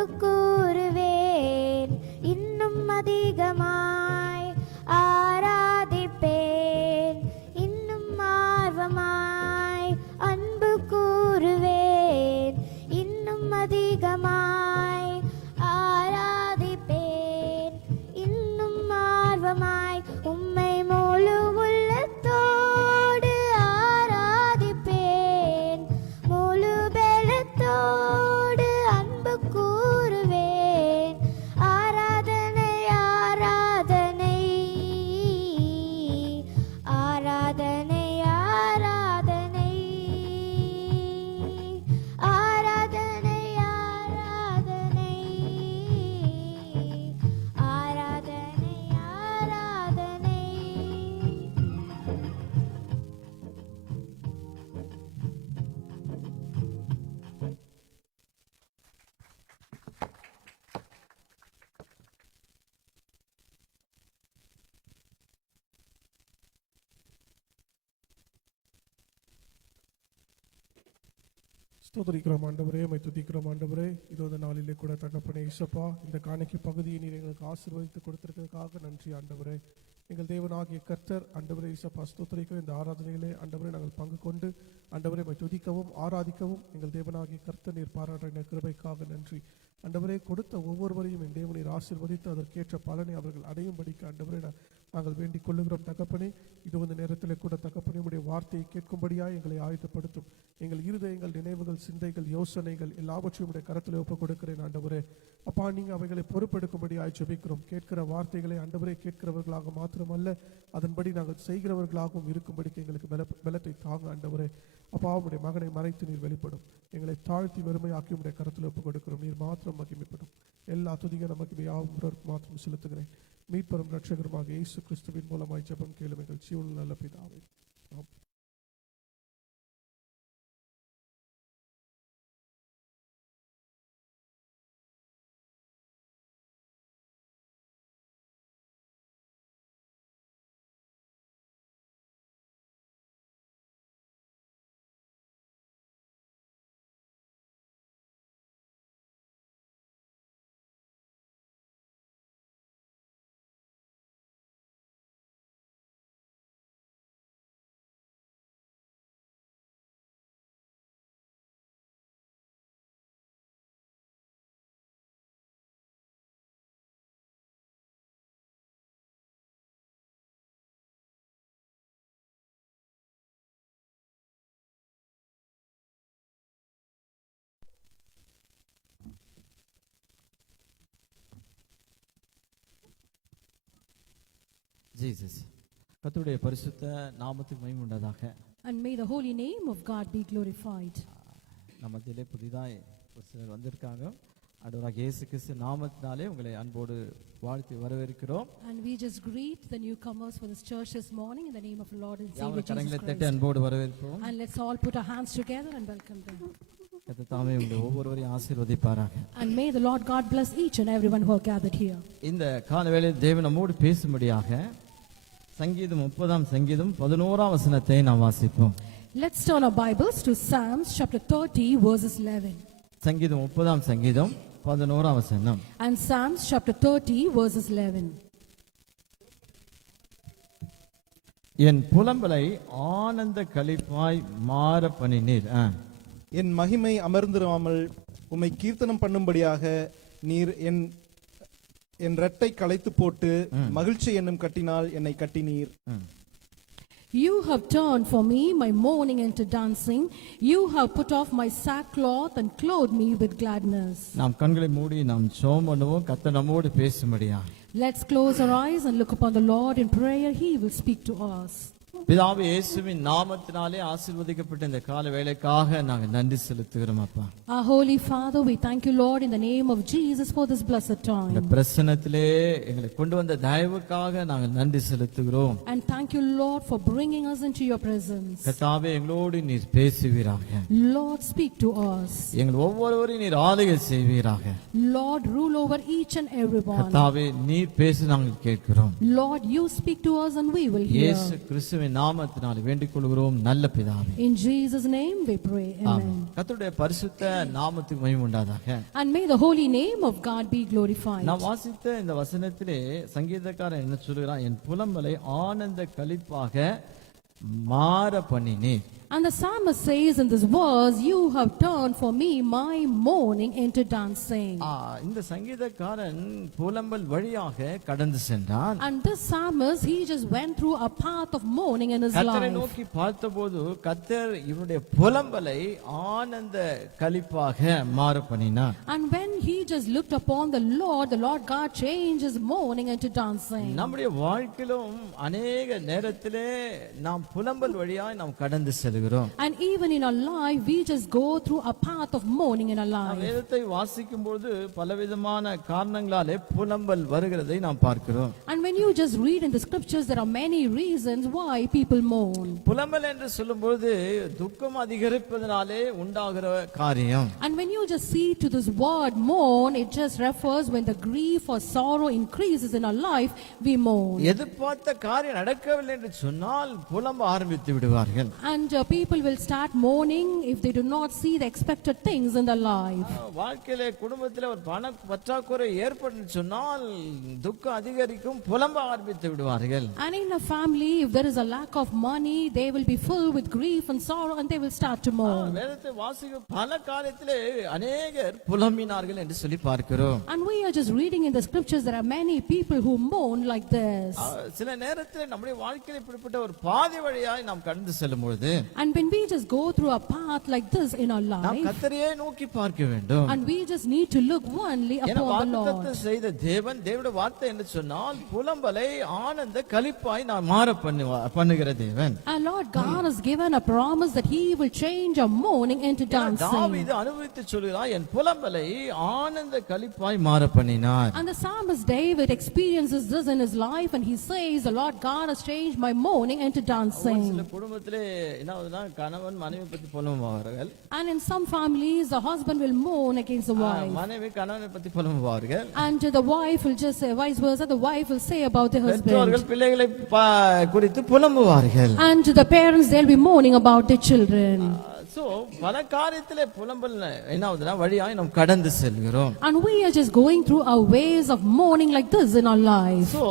அன்பு கூறுவேன், இன்னும் அதிகமாய் ஆராதிப்பேன், இன்னும் ஆர்வமாய் அன்பு கூறுவேன், இன்னும் அதிகமாய் ஆராதிப்பேன், இன்னும் ஆர்வமாய் உம்மை முழு உள்ளத்தோடு ஆராதிப்பேன், முழு பலத்தோடு அன்பு கூறுவேன். ஆராதனை ஆராதனை ஆராதனை ஆராதனை ஆராதனை ஆராதனை ஆராதனை ஆராதனை. ஸ்தோத்திரிக்கிறோம் ஆண்டவரே, உம்மை துதிக்கிறோம் ஆண்டவரே. இதோ இந்த நாளிலே கூட தகப்பனே இசப்பா, இந்த காணிக்கை பகுதியை நீர் எங்களுக்கு ஆசீர்வதித்து கொடுத்திருக்கிறதுக்காக நன்றி ஆண்டவரே. எங்கள் தேவனாகிய கர்த்தர் ஆண்டவரே இசப்பா ஸ்தோத்திரிக்கிறோம். இந்த ஆராதனையிலே ஆண்டவரே நாங்கள் பங்கு கொண்டு ஆண்டவரே உம்மை துதிக்கவும் ஆராதிக்கவும் எங்கள் தேவனாகிய கர்த்தர் நீர் பாராட்டின கிருபைக்காக நன்றி ஆண்டவரே. கொடுத்த ஒவ்வொருவரையும் என் தேவன் நீர் ஆசீர்வதித்து அதற்கேற்ற பலனை அவர்கள் அடையும்படிக்கு ஆண்டவரே நாங்கள் வேண்டிக் கொள்ளுகிறோம் தகப்பனே. இது இந்த நேரத்தில் கூட தகப்பனே உம்முடைய வார்த்தையை கேட்கும்படியாக எங்களை ஆயத்தப்படுத்தும். எங்கள் இருதயங்கள், நினைவுகள், சிந்தைகள், யோசனைகள் எல்லாவற்றையும் உடைய கரத்தில் ஒப்புக் கொடுக்கிறேன் ஆண்டவரே. அப்பா, நீங்கள் அவைகளை பொறுப்பெடுக்கும்படியாக ஜெபிக்கிறோம். கேட்கிற வார்த்தைகளை ஆண்டவரே கேட்கிறவர்களாக மாத்திரமல்ல, அதன்படி நாங்கள் செய்கிறவர்களாகவும் இருக்கும்படிக்கு எங்களுக்கு பலத்தை தாங்க ஆண்டவரே. அப்பா, உம்முடைய மகனை மறைத்து நீர் வெளிப்படும். எங்களை தாழ்த்தி வெறுமையாக்கி உம்முடைய கரத்தில் ஒப்புக் கொடுக்கிறோம். நீர் மாத்திரம் மகிமைப்படும். எல்லா துதிக நமக்கு யாவும் மாத்திரம் செலுத்துகிறேன். மீட்பரும் ரட்சகருமாக இயேசு கிறிஸ்துவின் மூலமாய் ஜெபம் கேளும் எங்கள் ஜீவனுள்ள நல்ல பிதாவே. ஆமென். ஜீசஸ். கர்த்தருடைய பரிசுத்த நாமத்துக்கு மகிமை உண்டாதாக. And may the holy name of God be glorified. நம்ம மத்தியிலே புதிதாய் ஒரு சிலர் வந்திருக்காங்க. ஆண்டவராகிய இயேசு கிறிஸ்து நாமத்தினாலே உங்களை அன்போடு வாழ்த்தி வரவேற்கிறோம். And we just greet the newcomers for this church this morning in the name of the Lord and Savior யாவரும் Jesus கரங்களை தட்டி Christ. அன்போடு வரவேற்போம். And let's all put our hands together and welcome them. கர்த்தர் தாமே உங்களை ஒவ்வொருவரையும் ஆசீர்வதிப்பாராக. And may the Lord God bless each and everyone who are gathered here. இந்த கால வேளையில் தேவன் நம்மோடு பேசும்படியாக சங்கீதம் 30 சங்கீதம் 11 வசனத்தை நாம் வாசிப்போம். Let's turn our Bibles to Psalms chapter 30 verses 11. சங்கீதம் 30 சங்கீதம் 11 வசனம். And Psalms chapter 30 verses 11. என் புலம்பலை ஆனந்த களிப்பாய் மாற பண்ணினீர். என் மகிமை அமர்ந்திராமல் உம்மை கீர்த்தனம் பண்ணும்படியாக நீர் என் ரெட்டை களைத்து போட்டு மகிழ்ச்சி என்னும் கட்டினால் என்னை கட்டினீர். You have turned for me my mourning into dancing. You have put off my sackcloth and clothed me with gladness. நாம் கண்களை மூடி நாம் ஜெபம் பண்ணுவோம். கர்த்தர் நம்மோடு பேசும்படியாக. Let's close our eyes and look upon the Lord in prayer. He will speak to us. பிதாவே இயேசுவின் நாமத்தினாலே ஆசீர்வதிக்கப்பட்ட இந்த கால வேளைக்காக நாங்கள் நன்றி செலுத்துகிறோம் அப்பா. Our holy Father, we thank you, Lord, in the name of Jesus for this blessed இந்த time. பிரசன்னத்திலே எங்களை கொண்டு வந்த தயவுக்காக நாங்கள் நன்றி செலுத்துகிறோம். And thank you, Lord, for bringing us into your presence. கர்த்தாவே எங்களோடு நீர் பேசுவீராக. Lord, speak to us. எங்கள் ஒவ்வொருவரையும் நீர் ஆளுகை செய்வீராக. Lord, rule over each and everyone. கர்த்தாவே நீர் பேச நாங்கள் கேட்கிறோம். Lord, you speak to us and we will hear. இயேசு கிறிஸ்துவின் நாமத்தினால் வேண்டிக் கொள்கிறோம் நல்ல பிதாவே. In Jesus' name we pray. Amen. கர்த்தருடைய பரிசுத்த நாமத்துக்கு மகிமை உண்டாதாக. And may the holy name of God be glorified. நான் வாசித்த இந்த வசனத்திலே சங்கீதக்காரன் என்ன சொல்கிறான், என் புலம்பலை ஆனந்த களிப்பாக மாற பண்ணினீர். And the psalmist says in this verse, you have turned for me my mourning into dancing. இந்த சங்கீதக்காரன் புலம்பல் வழியாக கடந்து சென்றான். And this psalmist, he just went through a path of mourning in his கர்த்தரை life. நோக்கி பார்த்தபோது கர்த்தர் இவனுடைய புலம்பலை ஆனந்த களிப்பாக மாற பண்ணினார். And when he just looked upon the Lord God changed his mourning into dancing. நம்முடைய வாழ்க்கையிலும் அநேக நேரத்திலே நாம் புலம்பல் வழியாய் நாம் கடந்து செல்கிறோம். And even in our life, we just go through a path of mourning in our life. வேதத்தை வாசிக்கும்போது பலவிதமான காரணங்களாலே புலம்பல் வருகிறதை நாம் பார்க்கிறோம். And when you just read in the scriptures, there are many reasons why people mourn. புலம்பல் என்று சொல்லும்போது துக்கம் அதிகரிப்பதனாலே உண்டாகிற காரியம். And when you just see to this word mourn, it just refers when the grief or sorrow increases in our life, we mourn. எதிர்பார்த்த காரியம் நடக்கவில்லை என்று சொன்னால் புலம்ப ஆரம்பித்து விடுவார்கள். And people will start mourning if they do not see the expected things in their life. வாழ்க்கையிலே குடும்பத்திலே ஒரு பண பற்றாக்குறை ஏற்பட்டு சொன்னால் துக்கம் அதிகரிக்கும், புலம்ப ஆரம்பித்து விடுவார்கள். And in a family, if there is a lack of money, they will be filled with grief and sorrow and they will start to mourn. வேதத்தை வாசிக்கும் பல காரியத்திலே அநேகர் புலம்பினார்கள் என்று சொல்லி பார்க்கிறோம். And we are just reading in the scriptures, there are many people who mourn like this. சில நேரத்தில் நம்முடைய வாழ்க்கையில் இப்படிப்பட்ட ஒரு பாதை வழியாய் நாம் கடந்து செல்லும் பொழுது And when we just go through a path like this in our நாம் life, கர்த்தரையே நோக்கி பார்க்க வேண்டும். and we just need to look only ஏன்னா upon the Lord. வாக்குத்தத்தம் செய்த தேவனுடைய வார்த்தை என்று சொன்னால் புலம்பலை ஆனந்த களிப்பாய் நான் மாற பண்ணுகிற தேவன். And Lord God has given a promise that He will change our mourning into dancing. தாவீது அனுபவித்து சொல்கிறார், என் புலம்பலை ஆனந்த களிப்பாய் மாற பண்ணினார். And the psalmist David experiences this in his life, and he says, the Lord God has changed my mourning into dancing. சில குடும்பத்திலே என்ன ஆகுதுன்னா கணவன் மனைவி பத்தி புலம்புவார்கள். And in some families, the husband will mourn against the wife. மனைவி கணவனை பத்தி புலம்புவார்கள். And the wife will just say, vice versa, the wife will say about the husband. பெற்றோர்கள் பிள்ளைகளை குறித்து புலம்புவார்கள். And the parents, they'll be mourning about their children. So பல காரியத்திலே புலம்பல் என்ன ஆகுதுன்னா வழியாய் நாம் கடந்து செல்கிறோம். And we are just going through our ways of mourning like this in our life. So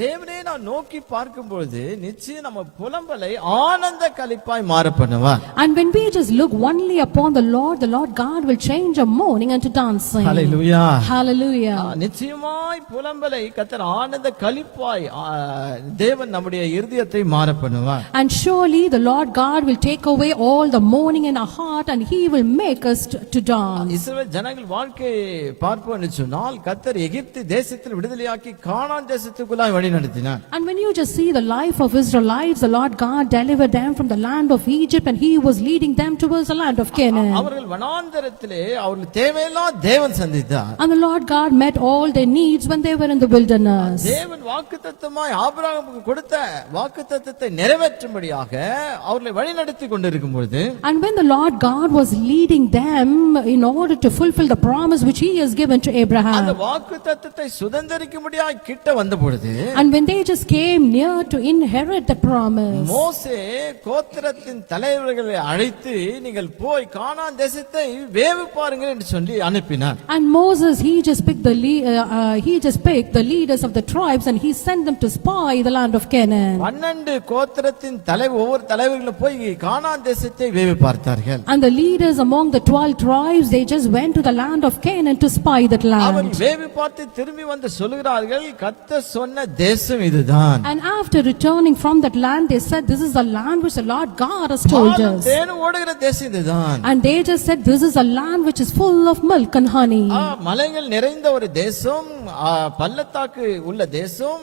தேவனே நான் நோக்கி பார்க்கும்போது நிச்சயம் நம்ம புலம்பலை ஆனந்த களிப்பாய் மாற பண்ணுவார். And when we just look only upon the Lord God will change our mourning into dancing. Hallelujah. Hallelujah. நிச்சயமாய் புலம்பலை கர்த்தர் ஆனந்த களிப்பாய் தேவன் நம்முடைய இருதயத்தை மாற பண்ணுவார். And surely the Lord God will take away all the mourning in our heart, and He will make us to dance. இஸ்ரவேல் ஜனங்கள் வாழ்க்கை பார்ப்போம் என்று சொன்னால் கர்த்தர் எகிப்து தேசத்தில் விடுதலையாக்கி கானான் தேசத்துக்குள்ளாய் வழி நடத்தினார். And when you just see the life of Israelites, the Lord God delivered them from the land of Egypt, and He was leading them towards the land of Canaan. அவர்கள் வனாந்தரத்திலே அவர்கள் தேவையெல்லாம் தேவன் சந்தித்தார். And the Lord God met all their needs when they were in the wilderness. தேவன் வாக்குத்தத்தமாய் ஆபிரகாமுக்கு கொடுத்த வாக்குத்தத்தத்தை நிறைவேற்றும்படியாக அவர்களை வழிநடத்தி கொண்டிருக்கும் பொழுது, and when the Lord God was leading them in order to fulfill the promise which He has given to அந்த Abraham, வாக்குத்தத்தத்தை சுதந்தரிக்கும்படியாக கிட்ட வந்த பொழுது, and when they just came near to inherit the promise, மோசே கோத்திரத்தின் தலைவர்களை அழைத்து நீங்கள் போய் கானான் தேசத்தை வேவு பாருங்கள் என்று சொல்லி அனுப்பினார். and Moses he just picked the leaders of the tribes, and he sent them to spy the land of Canaan. 12 கோத்திரத்தின் ஒவ்வொரு தலைவர்களும் போய் கானான் தேசத்தை வேவு பார்த்தார்கள். And the leaders among the 12 tribes, they just went to the land of Canaan to spy that our land. வேவு பார்த்து திரும்பி வந்து சொல்கிறார்கள், கர்த்தர் சொன்ன தேசம் இதுதான். And after returning from that land, they said, this is the land which the Lord God has told பாலும் us. தேனும் ஓடுகிற தேசம் இதுதான். And they just said, this is a land which is full of milk and honey. மலைகள் நிறைந்த ஒரு தேசம், பள்ளத்தாக்கு உள்ள தேசம்,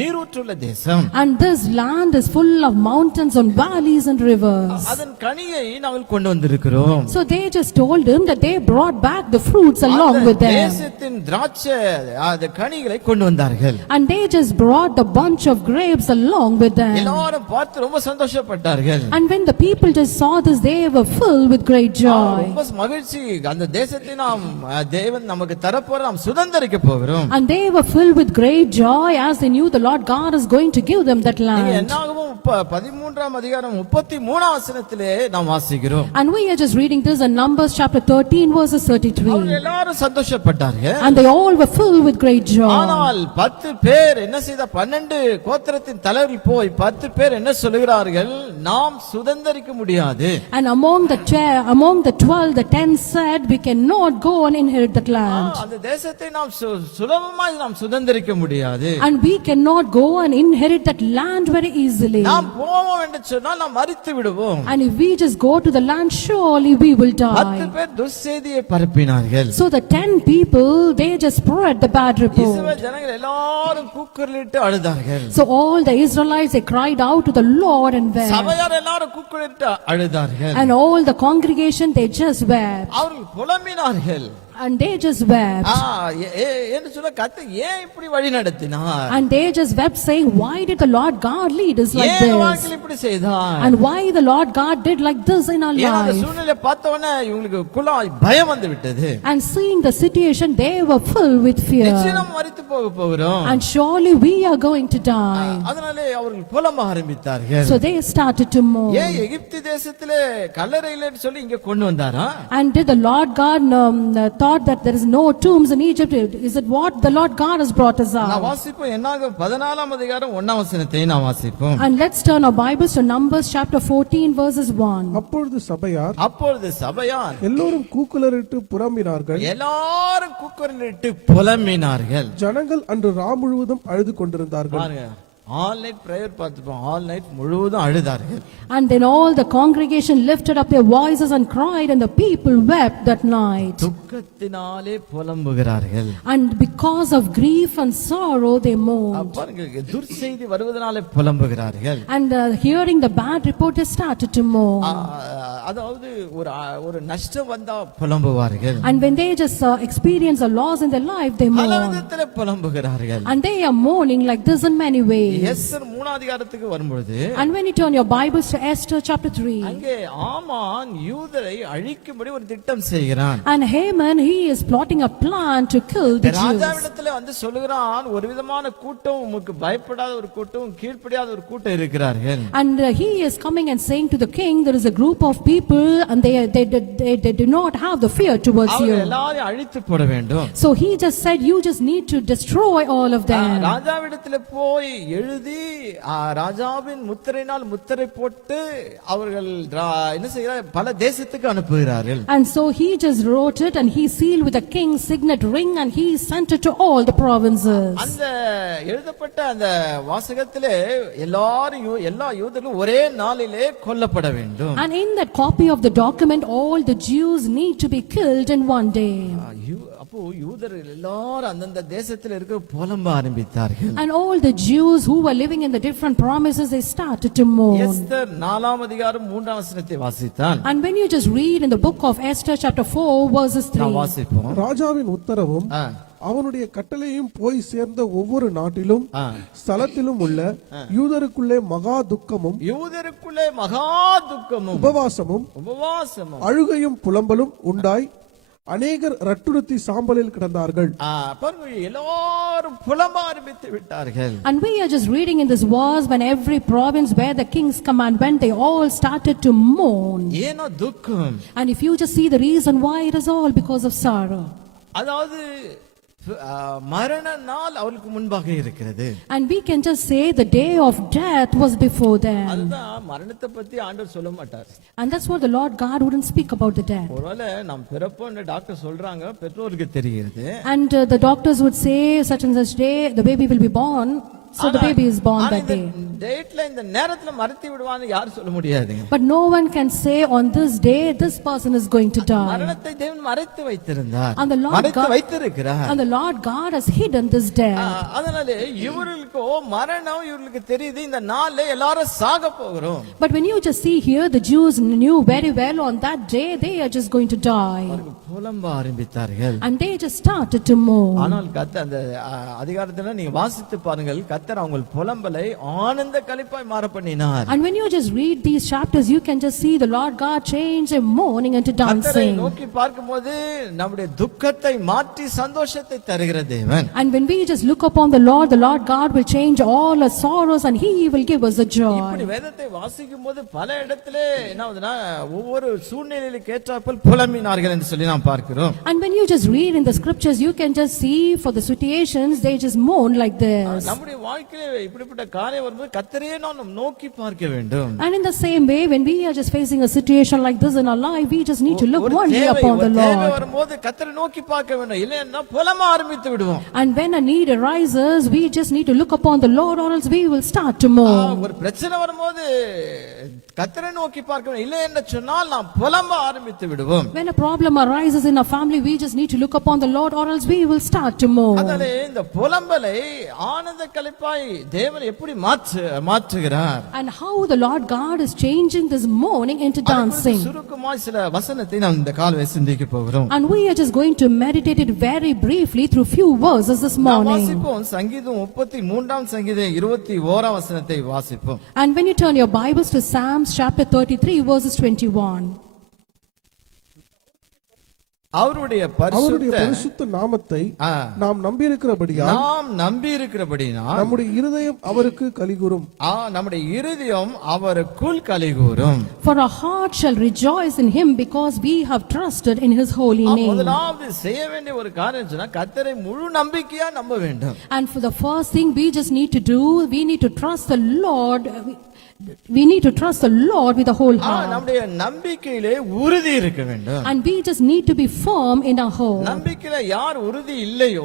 நீரூற்றுள்ள தேசம். And this land is full of mountains and valleys and rivers. அதன் கனியை நாங்கள் கொண்டு வந்திருக்கிறோம். So they just told him that they brought back the fruits along with them. தேசத்தின் திராட்சை அந்த கனிகளை கொண்டு வந்தார்கள். And they just brought the bunch of grapes along with them. எல்லாரும் பார்த்து ரொம்ப சந்தோஷப்பட்டார்கள். And when the people just saw this, they were filled with great joy. ரொம்ப மகிழ்ச்சி, அந்த தேசத்தை நாம் தேவன் நமக்கு தரப்போற நாம் சுதந்தரிக்க போகிறோம். And they were filled with great joy as they knew the Lord God is going to give them that land. என்னாகும் 13ஆம் அதிகாரம் 33ஆம் வசனத்திலே நாம் வாசிக்கிறோம். And we are just reading this in Numbers chapter 13 verses 33. அவர்கள் எல்லாரும் சந்தோஷப்பட்டார்கள். And they all were filled with great joy. ஆனால் 10 பேர் என்ன செய்த 12 கோத்திரத்தின் தலைவர்கள் போய் 10 பேர் என்ன சொல்லுகிறார்கள், நாம் சுதந்தரிக்க முடியாது. And among the 12, the 10 said, we cannot go and inherit that land. அந்த தேசத்தை நாம் சுலபமாய் நாம் சுதந்தரிக்க முடியாது. And we cannot go and inherit that land very easily. நாம் போவோம் என்று சொன்னால் நாம் மரித்து விடுவோம். And if we just go to the land, surely we will 10 die. பேர் துர்செய்தியை பரப்பினார்கள். So the 10 people, they just spread the bad report. இஸ்ரவேல் ஜனங்கள் எல்லாரும் கூக்குரலிட்டு அழுதார்கள். So all the Israelites, they cried out to the Lord and wept. சபையார் எல்லாரும் கூக்குரலிட்டு அழுதார்கள். And all the congregation, they just wept. அவர்கள் புலம்பினார்கள். And they just wept. என்று சொல்ல கர்த்தர் ஏன் இப்படி வழி நடத்தினார்? And they just wept, saying, why did the Lord God lead us like ஏன் this? வாழ்க்கையில் இப்படி செய்தார்? And why the Lord God did like this in our ஏன் அந்த life? சூழ்நிலை பார்த்தவனே இவங்களுக்கு குழாய் பயம் வந்து விட்டது. And seeing the situation, they were filled with fear. நிச்சயம் மரித்து போகிறோம். And surely we are going to die. அதனாலே அவர்கள் புலம்ப ஆரம்பித்தார்கள். So they started to mourn. ஏன் எகிப்து தேசத்திலே கல்லறை இல்லைன்னு சொல்லி இங்க கொண்டு வந்தாரா? And did the Lord God thought that there is no tombs in Egypt? Is it what the Lord God has brought us நான் out? வாசிப்போம். என்னாகும் 14ஆம் அதிகாரம் 1ஆம் வசனத்தை நான் வாசிப்போம். And let's turn our Bibles to Numbers chapter 14 verses 1. அப்பொழுது சபையார் அப்பொழுது சபையார் எல்லோரும் கூக்குலரிட்டு புலம்பினார்கள். எல்லாரும் கூக்குரலிட்டு புலம்பினார்கள். ஜனங்கள் அன்று முழுவதும் அழுது கொண்டிருந்தார்கள். பாருங்க, ஆல் நைட் பிரேயர் பார்த்துப்போம். ஆல் நைட் முழுவதும் அழுதார்கள். And then all the congregation lifted up their voices and cried, and the people wept that night. துக்கத்தினாலே புலம்புகிறார்கள். And because of grief and sorrow they mourned. பாருங்க, துர்செய்தி வருவதனாலே புலம்புகிறார்கள். And hearing the bad report, they started to mourn. அதாவது ஒரு நஷ்டம் வந்தா புலம்புவார்கள். And when they just experience a loss in their life, they பல mourn. விதத்திலே புலம்புகிறார்கள். And they are mourning like this in many ways. Esther 3ஆம் அதிகாரத்துக்கு வரும்பொழுது, And when you turn your Bibles to Esther chapter 3, அங்கே ஆமான் யூதரை அழிக்கும்படி ஒரு திட்டம் செய்கிறான். and Haman, he is plotting a plan to kill the Jews. ராஜாவிடத்துல வந்து சொல்லுகிறான், ஒரு விதமான கூட்டம், உமக்கு பயப்படாத ஒரு கூட்டம், கீழ்ப்படியாத ஒரு கூட்டம் இருக்கிறார்கள். And he is coming and saying to the king, there is a group of people and they do not have the fear towards அவங்க you. எல்லாரையும் அழித்து போட வேண்டும். So he just said, you just need to destroy all of them. ராஜாவிடத்துல போய் எழுதி ராஜாவின் முத்திரையினால் முத்திரை போட்டு அவர்கள் என்ன செய்கிறார், பல தேசத்துக்கு அனுப்புகிறார்கள். And so he just wrote it and he sealed with a king's signet ring and he sent it to all the provinces. அந்த எழுதப்பட்ட அந்த வாசகத்திலே எல்லா யூதர்களும் ஒரே நாளிலே கொல்லப்பட வேண்டும். And in that copy of the document, all the Jews need to be killed in one day. அப்போ யூதர்கள் எல்லாரும் அந்தந்த தேசத்தில் இருக்க புலம்ப ஆரம்பித்தார்கள். And all the Jews who were living in the different provinces, they started to mourn. Esther 4ஆம் அதிகாரம் 3ஆம் வசனத்தை வாசித்தான். And when you just read in the book of Esther chapter 4 verses 3, நான் வாசிப்போம். ராஜாவின் உத்தரவும் அவனுடைய கட்டளையும் போய் சேர்ந்த ஒவ்வொரு நாட்டிலும் ஸ்தலத்திலும் உள்ள யூதருக்குள்ளே மகா துக்கமும் உபவாசமும் அழுகையும் புலம்பலும் உண்டாய் அநேகர் ரட்டுடுத்தி சாம்பலில் கிடந்தார்கள். எல்லாரும் புலம்ப ஆரம்பித்து விட்டார்கள். And we are just reading in this verse, when every province where the king's command went, they all started to mourn. ஏனோ துக்கம். And if you just see the reason why, it is all because of sorrow. அதாவது மரண நாள் அவருக்கு முன்பாக இருக்கிறது. And we can just say the day of death was before them. அதுதான் மரணத்தை பத்தி ஆண்டவர் சொல்ல மாட்டார். And that's what the Lord God wouldn't speak about the death. ஒருவேளை நாம் பிறப்போம்னு டாக்டர் சொல்றாங்க, பெற்றோருக்கு தெரிகிறது. And the doctors would say such and such day the baby will be born. So the baby is born that day. டேட்ல இந்த நேரத்துல மரித்து விடுவான்னு யார் சொல்ல முடியாது. But no one can say on this day this person is going to die. மரணத்தை தேவன் மறைத்து வைத்திருந்தார். And the Lord மறைத்து வைத்திருக்கிறார். And the Lord God has hidden this death. அதனால இவர்களுக்கு மரணம் இவர்களுக்கு தெரியுது, இந்த நாள்ல எல்லாரும் சாக போகிறோம். But when you just see here, the Jews knew very well on that day they are just going to die. புலம்ப ஆரம்பித்தார்கள். And they just started to mourn. ஆனால் கர்த்தர் அந்த அதிகாரத்துல நீங்க வாசித்து பாருங்கள், கர்த்தர் கர்த்தர் அவங்க புலம்பலை ஆனந்த களிப்பாய் மாற பண்ணினார். And when you just read these chapters, you can just see the Lord God change a mourning into கர்த்தரை dancing. நோக்கி பார்க்கும்போது நம்முடைய துக்கத்தை மாற்றி சந்தோஷத்தை தருகிற தேவன். And when we just look upon the Lord God will change all our sorrows and He will give us a இப்படி joy. வேதத்தை வாசிக்கும் போது பல இடத்திலே என்ன ஆகுதுன்னா ஒவ்வொரு சூழ்நிலையிலுக்கு ஏற்றாற்போல் புலம்பினார்கள் என்று சொல்லி நாம் பார்க்கிறோம். And when you just read in the scriptures, you can just see for the situations, they just mourn like this. நம்முடைய வாழ்க்கையிலே இப்படிப்பட்ட காரியம் வரும்போது கர்த்தரையே நாம் நோக்கி பார்க்க வேண்டும். And in the same way, when we are just facing a situation like this in our life, we just need to look ஒரு only தேவை upon the தேவை Lord. வரும்போது கர்த்தரை நோக்கி பார்க்க வேண்டும். இல்லைன்னா புலம்ப ஆரம்பித்து விடுவோம். And when a need arises, we just need to look upon the Lord, or else we will start to mourn. ஒரு பிரச்சனை வரும்போது கர்த்தரை நோக்கி பார்க்க வேண்டும். இல்லை என்று சொன்னால் நாம் புலம்ப ஆரம்பித்து விடுவோம். When a problem arises in our family, we just need to look upon the Lord, or else we will start to mourn. அதனாலே இந்த புலம்பலை ஆனந்த களிப்பாய் தேவன் எப்படி மாற்றுகிறார்? And how the Lord God is changing this mourning into dancing. சுருக்கமாய் சில வசனத்தை நாம் இந்த காலையில் சிந்திக்க போகிறோம். And we are just going to meditate it very briefly through few verses this நாம் morning. வாசிப்போம் சங்கீதம் 33 சங்கீதம் 21 வசனத்தை வாசிப்போம். And when you turn your Bibles to Psalms chapter 33 verses 21. அவருடைய பரிசுத்த நாமத்தை நாம் நம்பியிருக்கிறபடியால் நம்முடைய இருதயம் அவருக்கு கலிகூரும். நம்முடைய இருதயம் அவருக்குள் கலிகூரும். For our heart shall rejoice in him because we have trusted in his holy name. முதலாவது செய்ய வேண்டிய ஒரு காரியம் சொன்னா கர்த்தரை முழு நம்பிக்கையா நம்ப வேண்டும். And for the first thing we just need to do, we need to trust the Lord. We need to trust the Lord with the whole heart. நம்முடைய நம்பிக்கையிலே உறுதி இருக்க வேண்டும். And we just need to be firm in our hope. நம்பிக்கையில யார் உறுதி இல்லையோ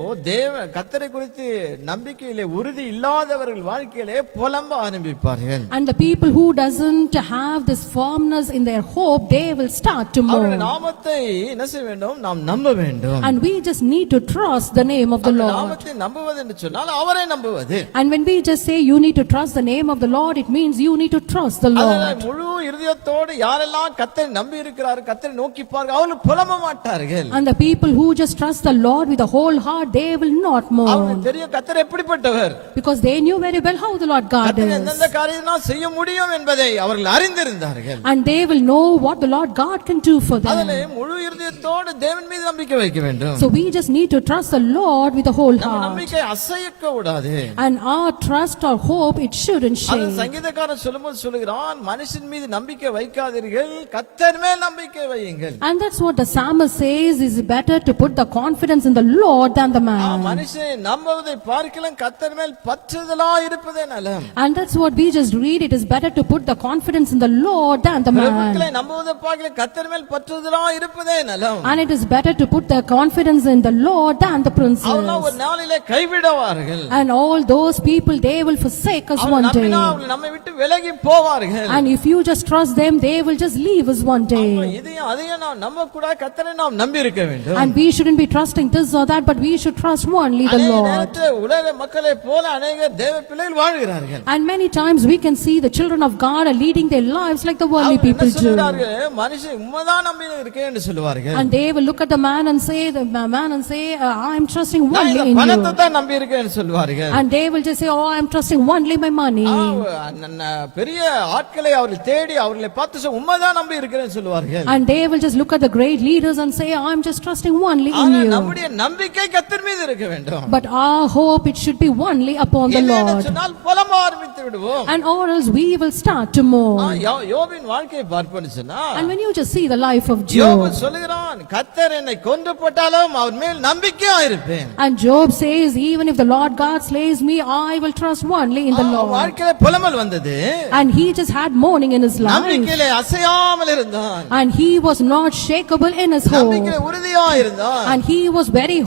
கர்த்தரை குறித்து நம்பிக்கையிலே உறுதி இல்லாதவர்கள் வாழ்க்கையிலே புலம்ப ஆரம்பிப்பார்கள். And the people who doesn't have this firmness in their hope, they will start to mourn. அவருடைய நாமத்தை என்ன செய்ய வேண்டும்? நாம் நம்ப வேண்டும். And we just need to trust the name of the Lord. நாமத்தை நம்புவது என்று சொன்னால் அவரை நம்புவது. And when we just say you need to trust the name of the Lord, it means you need to trust the Lord. முழு இருதயத்தோடு யாரெல்லாம் கர்த்தரை நம்பி இருக்கிறார்கள், கர்த்தரை நோக்கி பார்க்க அவர்கள் புலம்ப மாட்டார்கள். And the people who just trust the Lord with the whole heart, they will not mourn. அவங்களுக்கு தெரியும் கர்த்தர் எப்படிப்பட்டவர். Because they knew very well how the Lord God is. எந்தெந்த காரியத்தை செய்ய முடியும் என்பதை அவர்கள் அறிந்திருந்தார்கள். And they will know what the Lord God can do for them. அதனாலே முழு இருதயத்தோடு தேவன் மீது நம்பிக்கை வைக்க வேண்டும். So we just need to trust the Lord with the whole heart. நம்பிக்கை அசைக்க கூடாது. And our trust or hope, it shouldn't shake. சங்கீதக்காரன் சொல்லுகிறான், மனுஷன் மீது நம்பிக்கை வைக்காதீர்கள், கர்த்தர் மேல் நம்பிக்கை வையுங்கள். And that's what the psalmist says, is better to put the confidence in the Lord than the man. மனுஷனை நம்புவதை பார்க்கலாம் கர்த்தர் மேல் பற்றுதலா இருப்பதே நலம். And that's what we just read, it is better to put the confidence in the Lord than the man. பிரபுக்களை நம்புவதை பார்க்கலாம் கர்த்தர் மேல் பற்றுதலா இருப்பதே நலம். And it is better to put the confidence in the Lord than the princes. அவர்கள் ஒரு நாளிலே கைவிடுவார்கள். And all those people, they will forsake us one day. அவர்கள் நம்மை விட்டு விலகி போவார்கள். And if you just trust them, they will just leave us one day. இதையும் அதையும் நாம் நம்ப கூடாது, கர்த்தரை நாம் நம்பி இருக்க வேண்டும். And we shouldn't be trusting this or that, but we should trust only the Lord. உலக மக்களை போல अनेक தேவ பிள்ளைகள் வாழ்கிறார்கள். And many times we can see the children of God are leading their lives like the worldly people do. மனுஷன் உம்மைதான் நம்பி இருக்கேன் என்று சொல்வார்கள். And they will look at the man and say, I am trusting only in you. பணத்தை தான் நம்பி இருக்கேன் என்று சொல்வார்கள். And they will just say, oh, I am trusting only my money. பெரிய ஆட்களை அவர்கள் தேடி அவர்களை பார்த்து உம்மைதான் நம்பி இருக்கிறேன்னு சொல்வார்கள். And they will just look at the great leaders and say, I am just trusting only in you. நம்முடைய நம்பிக்கை கர்த்தர் மீது இருக்க வேண்டும். But our hope, it should be only upon the Lord. இல்லைன்னு சொன்னால் புலம்ப ஆரம்பித்து விடுவோம். And or else we will start to mourn. யோபின் வாழ்க்கையை பார்ப்போம்னு சொன்னா, And when you just see the life of யோபு Job, சொல்லுகிறான், கர்த்தர் என்னை கொன்று போட்டாலும் அவர் மேல் நம்பிக்கையா இருப்பேன். and Job says, even if the Lord God slays me, I will trust only in the Lord. வாழ்க்கையில புலம்பல் வந்தது. And he just had mourning in his life. நம்பிக்கையிலே அசையாமல் இருந்தான். And he was not shakeable in his hope. நம்பிக்கையிலே உறுதியா இருந்தான். And he was very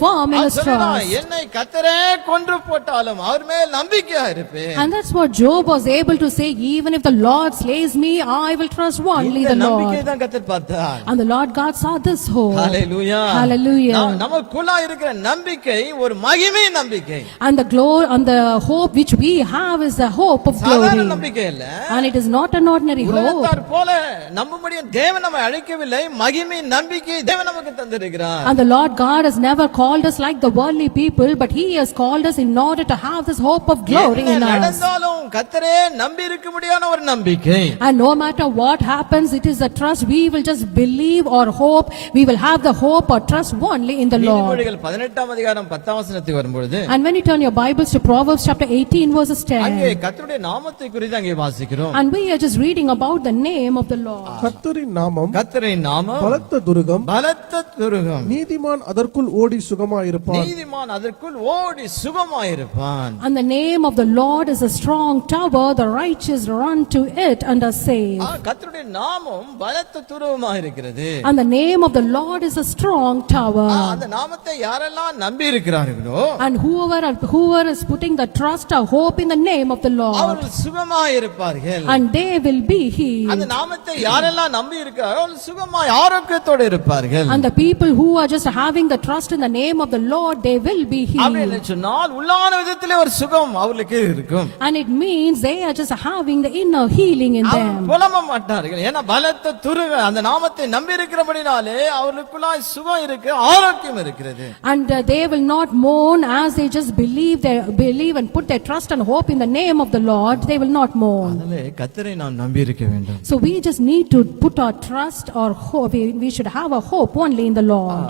firm in his trust. என்னை கர்த்தரே கொன்று போட்டாலும் அவர் மேல் நம்பிக்கையா இருப்பேன். And that's what Job was able to say, even if the Lord slays me, I will trust only the Lord. நம்பிக்கையை தான் கர்த்தர் பார்த்தார். And the Lord God saw this hope. Hallelujah. Hallelujah. நமக்குள்ள இருக்கிற நம்பிக்கை ஒரு மகிமை நம்பிக்கை. And the glory and the hope which we have is the hope of glory. glory. நம்பிக்கை இல்ல. And it is not an ordinary hope. உலகத்தார் போல நம்பும்படி தேவன் நம்மை அழைக்கவில்லை. மகிமை நம்பிக்கை தேவன் நமக்கு தந்திருக்கிறார். And the Lord God has never called us like the worldly people, but He has called us in order to have this hope of glory in என்ன us. நடந்தாலும் கர்த்தரே நம்பி இருக்க முடியாத ஒரு நம்பிக்கை. And no matter what happens, it is a trust. We will just believe or hope. We will have the hope or trust only in the Lord. நீதிமொழிகள் 18ஆம் அதிகாரம் 10ஆம் வசனத்துக்கு வரும்பொழுது And when you turn your Bibles to Proverbs chapter 18 verses அங்கே 10, கர்த்தருடைய நாமத்தை குறித்து அங்கே வாசிக்கிறோம். and we are just reading about the name of the Lord. கர்த்தரின் நாமம் கர்த்தரின் நாமம் பலத்த துருகம், பலத்த துருகம். நீதிமான் அதற்குள் ஓடி சுகமாயிருப்பான். நீதிமான் அதற்குள் ஓடி சுகமாயிருப்பான். And the name of the Lord is a strong tower. The righteous run to it and are saved. கர்த்தருடைய நாமம் பலத்த துருகமாக இருக்கிறது. And the name of the Lord is a strong tower. அந்த நாமத்தை யாரெல்லாம் நம்பி இருக்கிறார்களோ And whoever is putting the trust or hope in the name of the Lord, அவர்கள் சுகமாய் இருப்பார்கள். and they will be healed. அந்த நாமத்தை யாரெல்லாம் நம்பி இருக்கிறார்களோ அவர்கள் சுகமாய் ஆரோக்கியத்தோடு இருப்பார்கள். And the people who are just having the trust in the name of the Lord, they will be அப்படி healed. சொன்னால் உள்ளான விதத்திலே ஒரு சுகம் அவர்களுக்கு இருக்கும். And it means they are just having the inner healing in them. புலம்ப மாட்டார்கள். ஏன்னா பலத்த துருக அந்த நாமத்தை நம்பி இருக்கிறபடினாலே அவர்களுக்குள்ளாய் சுகம் இருக்கு, ஆரோக்கியம் இருக்கிறது. And they will not mourn as they just believe and put their trust and hope in the name of the Lord. They will not mourn. அதனாலே கர்த்தரை நாம் நம்பி இருக்க வேண்டும். So we just need to put our trust or hope. We should have a hope only in the Lord.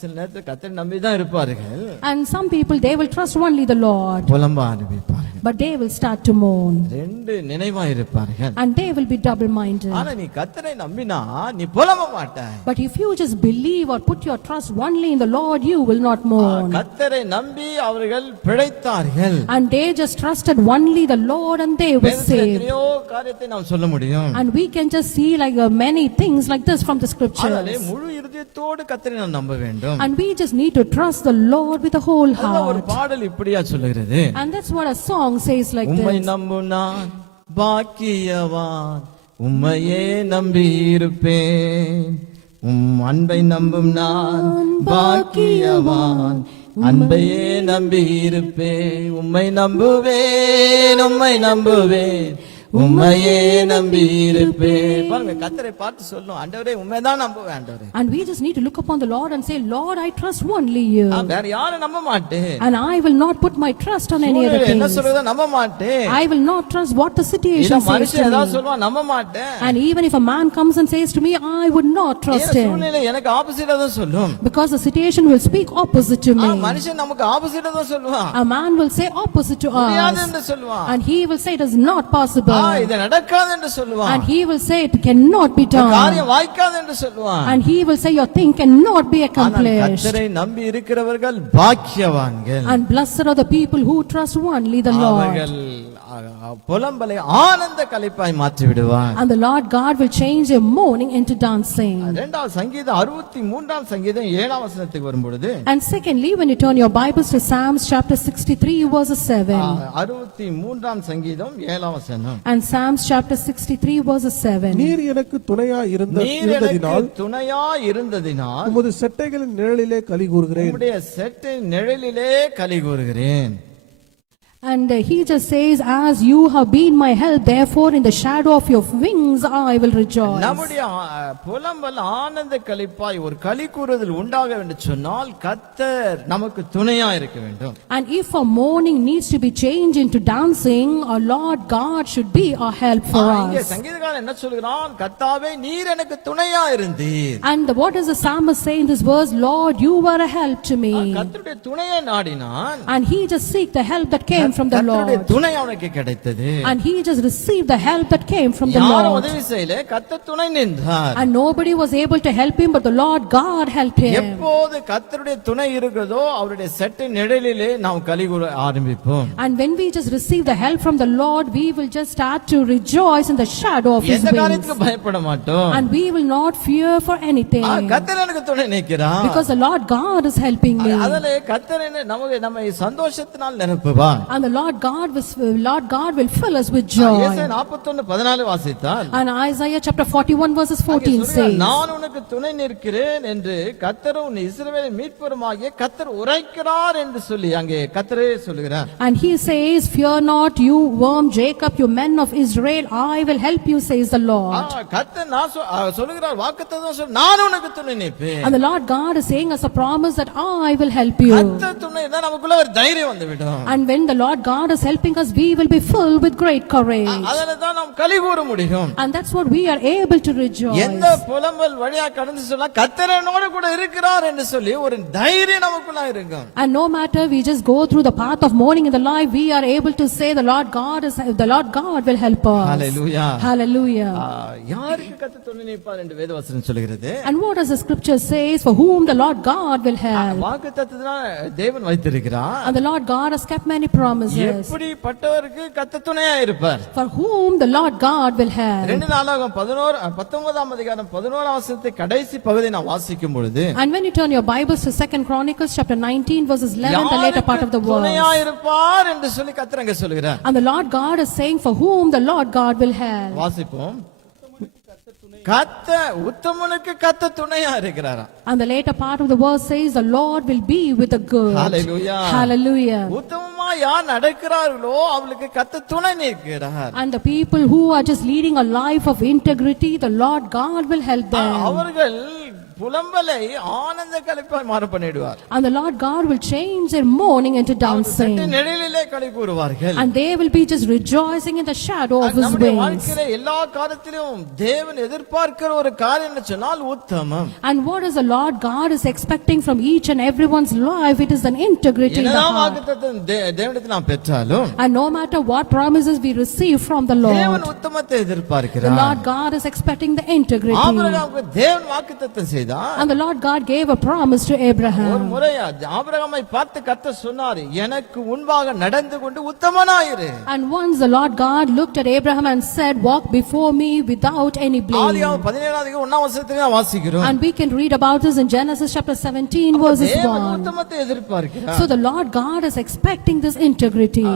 சில நேரத்தில் கர்த்தரை நம்பி தான் இருப்பார்கள். And some people, they will trust only the Lord, புலம்ப ஆரம்பிப்பார்கள். but they will start to mourn. ரெண்டு நினைவா இருப்பார்கள். And they will be double-minded. ஆனா நீ கர்த்தரை நம்பினா நீ புலம்ப மாட்டாய். But if you just believe or put your trust only in the Lord, you will not mourn. கர்த்தரை நம்பி அவர்கள் பிழைத்தார்கள். And they just trusted only the Lord and they were saved. எத்தனையோ காரியத்தை நாம் சொல்ல முடியும். And we can just see like many things like this from the அதனாலே scriptures. முழு இருதயத்தோடு கர்த்தரை நாம் நம்ப வேண்டும். And we just need to trust the Lord with the whole அதான் ஒரு heart. பாடல் இப்படியா சொல்லுகிறது. And that's what a song says like உம்மை this. நம்பும் நான் பாக்கியவான், உம்மையே நம்பி இருப்பேன். அன்பை நம்பும் நான் பாக்கியவான், அன்பையே நம்பி இருப்பேன். உம்மை நம்புவேன், உம்மை நம்புவேன், உம்மையே நம்பி இருப்பேன். பாருங்க கர்த்தரை பார்த்து சொல்லணும், ஆண்டவரே உம்மைதான் நம்புவேன் ஆண்டவரே. And we just need to look upon the Lord and say, Lord, I trust only you. வேற யாரும் நம்ப மாட்டேன். And I will not put my trust on any other என்ன things. சொல்றதோ நம்ப மாட்டேன். I will not trust what the situation இத says மனுஷன் to ஏதாவது me. சொல்வான் நம்ப மாட்டேன். And even if a man comes and says to me, I would not trust him. சூழ்நிலை எனக்கு ஆப்போசிட்டா தான் சொல்லும். Because the situation will speak opposite to me. மனுஷன் நமக்கு ஆப்போசிட்டா தான் சொல்லுவான். A man will say opposite to முடியாது us. என்று சொல்லுவான். And he will say it is not possible. இது நடக்காது என்று சொல்லுவான். And he will say it cannot be done. காரியம் வாய்க்காது என்று சொல்லுவான். And he will say your thing cannot be ஆனால் accomplished. கர்த்தரை நம்பி இருக்கிறவர்கள் பாக்கியவான்கள். And blessed are the people who trust only the Lord. அவர்கள் புலம்பலை ஆனந்த கலைப்பாய் மாற்றி விடுவான். And the Lord God will change their mourning into dancing. இரண்டாவது சங்கீதம் 63ஆம் சங்கீதம் 7ஆம் வசனத்துக்கு வரும்பொழுது, And secondly, when you turn your Bibles to Psalms chapter 63 verses 7. 63ஆம் சங்கீதம் 7ஆம் வசனம். And Psalms chapter 63 verses 7. நீர் எனக்கு துணையா நீர் எனக்கு இருந்ததினால் துணையா இருந்ததினால் உமது செட்டைகளின் நிழலிலே களி கூறுகிறேன். உம்முடைய செட்டின் நிழலிலே களி கூறுகிறேன். And he just says, as you have been my help, therefore in the shadow of your wings I will rejoice. நம்முடைய புலம்பல் ஆனந்த களிப்பாய் ஒரு களி கூறுதல் உண்டாக வேண்டும் சொன்னால் கர்த்தர் நமக்கு துணையா இருக்க வேண்டும். And if our mourning needs to be changed into dancing, our Lord God should be our help for இங்கே us. சங்கீதக்காரன் என்ன சொல்கிறான்? கர்த்தாவே நீர் எனக்கு துணையா இருந்தீர். And what does the psalmist say in this verse? Lord, you were a help to me. கர்த்தருடைய துணையை நாடினான். And he just seek the help that came from the கர்த்தருடைய Lord. துணை அவனுக்கு கிடைத்தது. And he just received the help that came from the யாரும் Lord. உதவி செய்யல, கர்த்தர் துணை நின்றார். And nobody was able to help him, but the Lord God helped him. எப்போது கர்த்தருடைய துணை இருக்கிறதோ அவருடைய செட்டின் நிழலிலே நாம் களி கூற ஆரம்பிப்போம். And when we just receive the help from the Lord, we will just start to rejoice in the shadow of his எந்த wings. காரியத்துக்கு பயப்பட மாட்டோம். And we will not fear for anything. கர்த்தர் எனக்கு துணை நிற்கிறார். Because the Lord God is helping me. அதனாலே கர்த்தர் நம்மை சந்தோஷத்தினால் நிரப்புவார். And And the Lord God will fill us with joy. ஏசாயா 41:14 வாசித்தால் And Isaiah chapter 41 verses 14 says, நான் உனக்கு துணை நிற்கிறேன் என்று கர்த்தரும் உன் இஸ்ரவேலின் மீட்பருமாகிய கர்த்தர் உரைக்கிறார் என்று சொல்லி அங்கே கர்த்தரே சொல்லுகிறார். and he says, fear not, you worm Jacob, you men of Israel, I will help you, says the Lord. கர்த்தர் சொல்லுகிறார், வாக்குத்தத்தம் சொல்லு, நான் உனக்கு துணை நிற்பேன். And the Lord God is saying as a promise that I will help you. கர்த்தர் துணை இருந்தா நமக்குள்ள ஒரு தைரியம் வந்துவிடும். And when the Lord God is helping us, we will be filled with great courage. அதனால தான் நாம் களி கூற முடியும். And that's what we are able to rejoice. எந்த புலம்பல் வழியா கடந்து சொன்னா கர்த்தர் என்னோடு கூட இருக்கிறார் என்று சொல்லி ஒரு தைரியம் நமக்குள்ள இருக்கும். And no matter we just go through the path of mourning in the life, we are able to say the Lord God will help us. Hallelujah. Hallelujah. யாருக்கு கர்த்தர் துணை நிற்பார் என்று வேதவசனம் சொல்கிறது. And what does the scripture says, for whom the Lord God will help? வாக்குத்தத்தத்தை தேவன் வைத்திருக்கிறார். And the Lord God has kept many promises. எப்படிப்பட்டவருக்கு கர்த்தர் துணையா இருப்பார்? For whom the Lord God will help. 2 நாளாகமம் 19ஆம் அதிகாரம் 11ஆம் வசனத்தை கடைசி பகுதியை நான் வாசிக்கும் பொழுது, And when you turn your Bibles to 2 Chronicles chapter 19 verses 11, the later part of the verse. துணையா இருப்பார் என்று சொல்லி கர்த்தர் அங்கே சொல்கிறார். And the Lord God is saying, for whom the Lord God will help. வாசிப்போம். கர்த்தர் உத்தமனுக்கு கர்த்தர் துணையா இருக்கிறாராம். And the later part of the verse says, the Lord will be with the good. Hallelujah. Hallelujah. உத்தமமா யார் நடக்கிறார்களோ அவளுக்கு கர்த்தர் துணை நிற்கிறார். And the people who are just leading a life of integrity, the Lord God will help them. அவர்கள் புலம்பலை ஆனந்த களிப்பாய் மாற பண்ணிடுவார். And the Lord God will change their mourning into dancing. நிழலிலே களி கூறுவார்கள். And they will be just rejoicing in the shadow of His நம்முடைய wings. வாழ்க்கையில எல்லா காரியத்திலும் தேவன் எதிர்பார்க்கிற ஒரு காரியம் என்ன சொன்னால் உத்தமம். And what is the Lord God is expecting from each and everyone's life? It is an integrity in the என்னதான் heart. வாக்குத்தத்தம் தேவனிடத்தில் நாம் பெற்றாலும், And no matter what promises we receive from the Lord, தேவன் உத்தமத்தை the எதிர்பார்க்கிறார். Lord God is expecting the integrity. ஆபிரகாமுக்கு தேவன் வாக்குத்தத்தம் செய்தார். And the Lord God gave a promise to ஒரு Abraham. முறை ஆபிரகாமை பார்த்து கர்த்தர் சொன்னார், எனக்கு முன்பாக நடந்து கொண்டு உத்தமனாயிரு. And once the Lord God looked at Abraham and said, walk before me without any blame. ஆதியாகமம் 17ஆம் அதிகாரம் 1ஆம் வசனத்திலே வாசிக்கிறோம். And we can read about this in Genesis chapter 17 verses தேவன் 1. உத்தமத்தை எதிர்பார்க்கிறார். So the Lord God is expecting this integrity.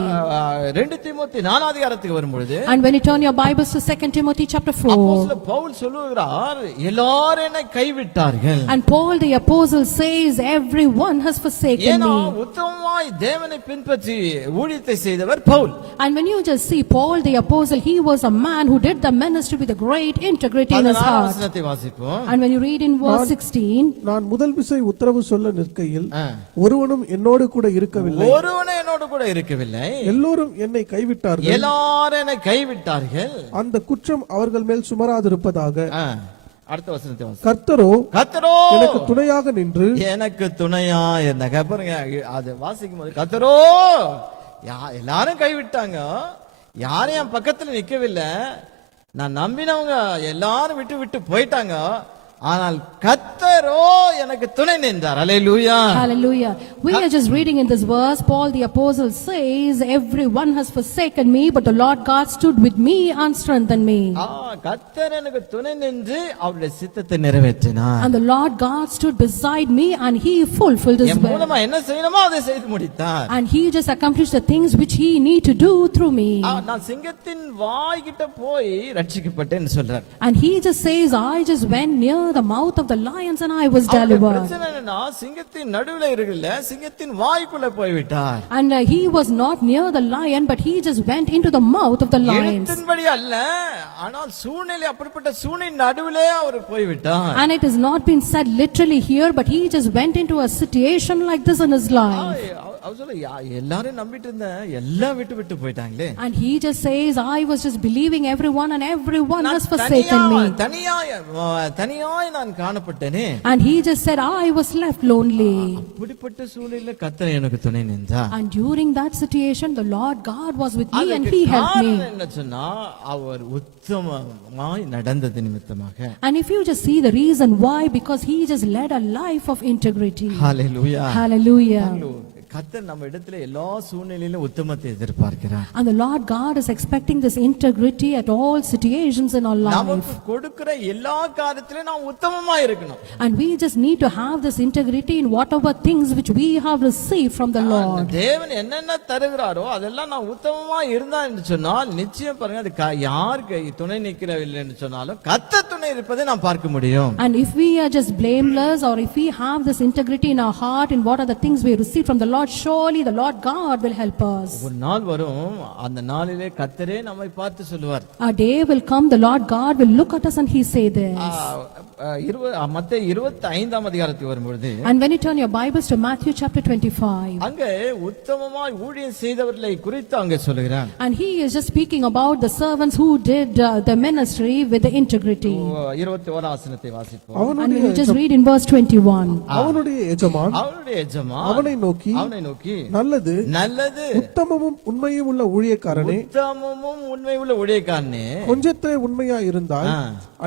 2 தீமோத்தேயு 4ஆம் அதிகாரத்துக்கு வரும்பொழுது, And when you turn your Bibles to 2 Timothy chapter 4, அப்போஸ்தலன் பவுல் சொல்லுகிறார், எல்லாரும் என்னை கைவிட்டார்கள். and Paul the apostle says, everyone has forsaken ஏன்னா me. உத்தமமாய் தேவனை பின்பற்றி ஊழியத்தை செய்தவர் Pavul. And when you just see Paul the apostle, he was a man who did the ministry with a great integrity in his 16ஆம் heart. வசனத்தை வாசிப்போம். And when you read in verse 16, நான் முதல் விசை உத்தரவு சொல்ல நிற்கையில் ஒருவனும் என்னோடு கூட இருக்கவில்லை, ஒருவனே என்னோடு கூட இருக்கவில்லை, எல்லோரும் என்னை கைவிட்டார்கள், எல்லாரும் என்னை கைவிட்டார்கள். அந்த குற்றம் அவர்கள் மேல் சுமராதிருப்பதாக. அடுத்த வசனத்தை வாசி. கர்த்தரோ கர்த்தரோ எனக்கு துணையாக நின்று எனக்கு துணையா என்ன பாருங்க, அது வாசிக்கும் போது கர்த்தரோ எல்லாரும் கைவிட்டாங்க, யாரும் என் பக்கத்துல நிக்கவில்லை, நான் நம்பினவங்க எல்லாரும் விட்டு விட்டு போயிட்டாங்க, ஆனால் கர்த்தரோ எனக்கு துணை நின்றார். அல்லேலூயா. hallelujah. We are just reading in this verse, Paul the apostle says, everyone has forsaken me, but the Lord God stood with me and strengthened me. கர்த்தர் எனக்கு துணை நின்று அவருடைய சித்தத்தை நிறைவேற்றினார். And the Lord God stood beside me and he fulfilled his N will. மூலமா என்ன செய்யணுமோ அதை செய்து முடித்தார். And he just accomplished the things which he need to do through me. நான் சிங்கத்தின் வாய்கிட்ட போய் ரட்சிக்கப்பட்டேன்னு சொல்றார். And he just says, I just went near the mouth of the lions and I was delivered. பிரச்சனை என்னன்னா சிங்கத்தின் நடுவுல இருக்குல்ல, சிங்கத்தின் வாய்க்குள்ள போய் விட்டார். And he was not near the lion, but he just went into the mouth of the lions. எழுத்தின்படி அல்ல, ஆனால் சூழ்நிலை அப்படிப்பட்ட சூழ்நிலை நடுவுலே அவர் போய் விட்டார். And it has not been said literally here, but he just went into a situation like this in his life. அவர் சொல்ல எல்லாரும் நம்பிட்டு இருந்தேன், எல்லாம் விட்டு விட்டு போயிட்டாங்களே. And he just says, I was just believing everyone and everyone has forsaken me. தனியாய் நான் காணப்பட்டேனே. And he just said, I was left lonely. அப்படிப்பட்ட சூழ்நிலையில கர்த்தர் எனக்கு துணை நின்றார். And during that situation, the Lord God was with me and he helped me. என்ன சொன்னா அவர் உத்தமமாய் நடந்தது நிமித்தமாக. And if you just see the reason why, because he just led a life of integrity. Hallelujah. Hallelujah. கர்த்தர் நம்ம இடத்துல எல்லா சூழ்நிலையிலும் உத்தமத்தை எதிர்பார்க்கிறார். And the Lord God is expecting this integrity at all situations in our life. நமக்கு கொடுக்கிற எல்லா காரியத்திலும் நாம் உத்தமமா இருக்கணும். And we just need to have this integrity in whatever things which we have received from the Lord. தேவன் என்னென்ன தருகிறாரோ அதெல்லாம் நான் உத்தமமா இருந்தா என்று சொன்னால் நிச்சயம் பாருங்க அது யாருக்கு துணை நிற்கிறவில்லை என்று சொன்னாலும் கர்த்தர் துணை இருப்பதை நாம் பார்க்க முடியும். And if we are just blameless, or if we have this integrity in our heart in what are the things we receive from the Lord, surely the Lord God will help us. ஒரு நாள் வரும் அந்த நாளிலே கர்த்தரே நம்மை பார்த்து சொல்லுவார். A day will come, the Lord God will look at us and he say this. மத்தேயு 25 அதிகாரத்துக்கு வரும்பொழுது And when you turn your Bibles to Matthew chapter 25, அங்கே உத்தமமாய் ஊழியம் செய்தவர்களை குறித்து அங்கே சொல்லுகிறார். and he is just speaking about the servants who did the ministry with the integrity. 21 வசனத்தை வாசிப்போம். And when you just read in verse 21, அவனுடைய எஜமான் அவனை நோக்கி நல்லது நல்லது உத்தமமும் உண்மையும் உள்ள ஊழியக்காரனே, உத்தமமும் உண்மை உள்ள ஊழியக்காரனே, கொஞ்சத்திலே உண்மையா இருந்தால்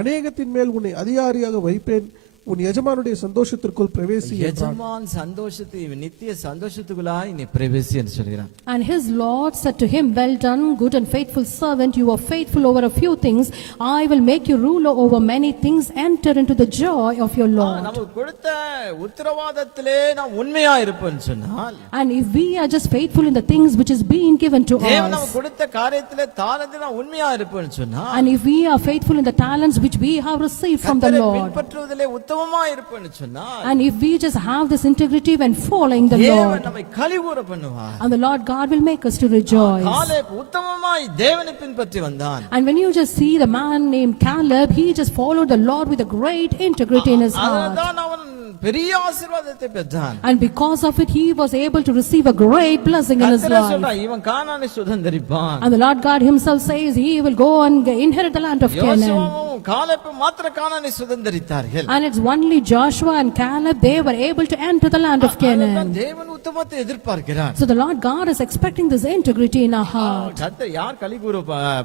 அநேகத்தின் மேல் உன்னை அதிகாரியாக வைப்பேன், உன் எஜமானுடைய சந்தோஷத்திற்குள் பிரவேசி. எஜமான் சந்தோஷத்தை நித்திய சந்தோஷத்துக்குள்ளாய் நீ பிரவேசி என்று சொல்கிறான். And his Lord said to him, well done, good and faithful servant, you are faithful over a few things, I will make you ruler over many things, enter into the joy of your Lord. நமக்கு கொடுத்த உத்தரவாதத்திலே நாம் உண்மையா இருப்போம்னு சொன்னால், and if we are just faithful in the things which is being given to தேவன் us, நமக்கு கொடுத்த காரியத்திலே தாளத்திலே நாம் உண்மையா இருப்போம்னு சொன்னால், and if we are faithful in the talents which we have received from the Lord, பின்பற்றுவதிலே உத்தமமா இருப்போம்னு சொன்னால், and if we just have this integrity when following the தேவன் Lord, நம்மை கலிகூர பண்ணுவார். and the Lord God will make us to rejoice. Caleb உத்தமமாய் தேவனை பின்பற்றி வந்தான். And when you just see the man named Caleb, he just followed the Lord with a great integrity in his heart. அதனால்தான் அவன் பெரிய ஆசீர்வாதத்தை பெற்றான். And because of it, he was able to receive a great blessing in his கர்த்தரே life. சொல்றார், இவன் கானானை சுதந்தரிப்பான். And the Lord God himself says he will go and inherit the land of Canaan. யோசுவாவும் காலேபும் மாத்திர கானானை சுதந்தரித்தார்கள். And it's only Joshua and Caleb, they were able to enter the land of Canaan. தேவன் உத்தமத்தை எதிர்பார்க்கிறார். So the Lord God is expecting this integrity in our heart. கர்த்தர் யார் கலிகூர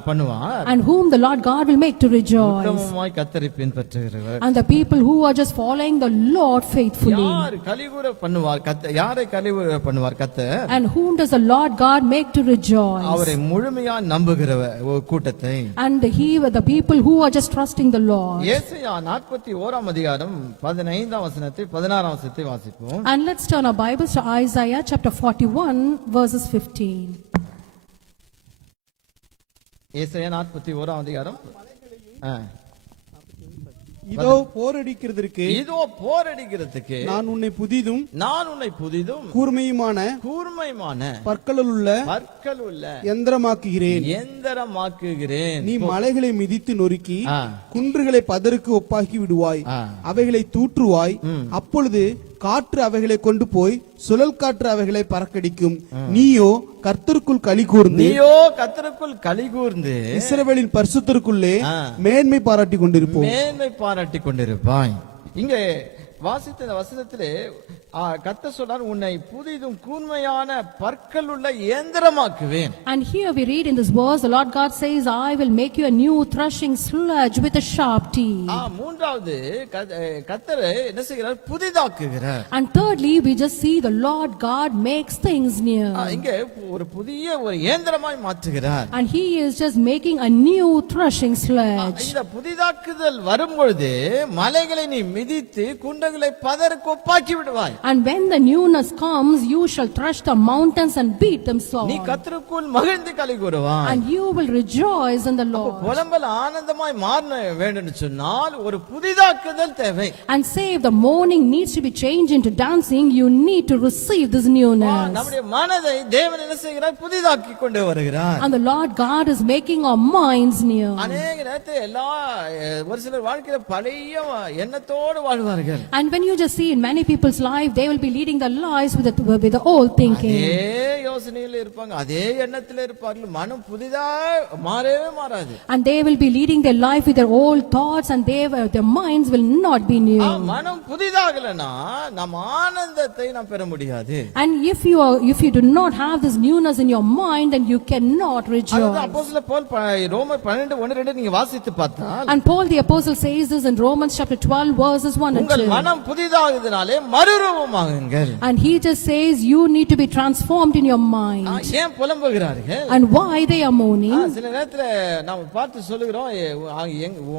பண்ணுவார்? And whom the Lord God will make to rejoice. உத்தமமாய் கர்த்தரை பின்பற்றுகிறவர். And the people who are just following the Lord faithfully. யார் கலிகூர பண்ணுவார்? கர்த்தர் யாரை கலிகூர பண்ணுவார்? கர்த்தர். And whom does the Lord God make to rejoice? அவரை முழுமையா நம்புகிற கூட்டத்தை. And the people who are just trusting the Lord. ஏசாயா 41 அதிகாரம் 15 வசனத்தை 16 வசனத்தை வாசிப்போம். And let's turn our Bibles to Isaiah chapter 41 verses 15. ஏசாயா 41 அதிகாரம் இதோ போரடிக்கிறதுக்கு நான் உன்னை புதிதும் கூர்மையுமான பற்களுள்ள எந்திரமாக்குகிறேன். நீ மலைகளை மிதித்து நொறுக்கி குன்றுகளை பதருக்கு ஒப்பாக்கி விடுவாய், அவைகளை தூற்றுவாய். அப்பொழுது காற்று அவைகளை கொண்டு போய் சுழல் காற்று அவைகளை பறக்கடிக்கும். நீயோ கர்த்தருக்குள் களிகூர்ந்து இஸ்ரவேலின் பரிசுத்தருக்குள்ளே மேன்மை பாராட்டி கொண்டிருப்பாய். இங்கே வாசித்த வசனத்திலே கர்த்தர் சொன்னார், உன்னை புதிதும் கூர்மையான பற்கள் உள்ள இயந்திரமாக்குவேன். And here we read in this verse, the Lord God says, I will make you a new threshing sledge with a sharp teeth. மூன்றாவது கர்த்தர் என்ன செய்கிறார்? புதிதாக்குகிறார். And thirdly, we just see the Lord God makes things new. இங்கே ஒரு புதிய ஒரு இயந்திரமாய் மாற்றுகிறார். And he is just making a new threshing sledge. இந்த புதிதாக்குதல் வரும்பொழுது மலைகளை நீ மிதித்து குன்றுகளை பதருக்கு ஒப்பாக்கி விடுவாய். And when the newness comes, you shall thresh the mountains and beat them so. நீ கர்த்தருக்குள் மகிழ்ந்து களிகூருவாய். And you will rejoice in the Lord. புலம்பல் ஆனந்தமாய் மாற வேண்டும் சொன்னால் ஒரு புதிதாக்குதல் தேவை. And say if the mourning needs to be changed into dancing, you need to receive this newness. நம்முடைய மனதை தேவன் என்ன செய்கிறார்? புதிதாக்கி கொண்டு வருகிறார். And the Lord God is making our minds new. अनेक நேரத்தில் ஒரு சிலர் வாழ்க்கையில பழைய எண்ணத்தோடு வாழ்வார்கள். And when you just see in many people's life, they will be leading their lives with the old thinking. அதே யோசனையில இருப்பாங்க, அதே எண்ணத்துல இருப்பார்கள். மனம் புதிதா மாறவே மாறாது. And they will be leading their life with their old thoughts, and their minds will not be new. மனம் புதிதாகலனா நம்ம ஆனந்தத்தை நாம் பெற முடியாது. And if you do not have this newness in your mind, then you cannot rejoice. அப்போஸ்தலர் பவுல் ரோமர் 12:1-2 நீங்க வாசித்து பார்த்தால், and Paul the apostle says this in Romans chapter 12 verses 1 and 2. உங்கள் மனம் மனம் புதிதாகுதனாலே மறுரூபமாகுங்கள். And he just says you need to be transformed in your mind. ஏன் புலம்புகிறார்கள்? And why they are mourning? சில நேரத்துல நாம பார்த்து சொல்லுகிறோம்,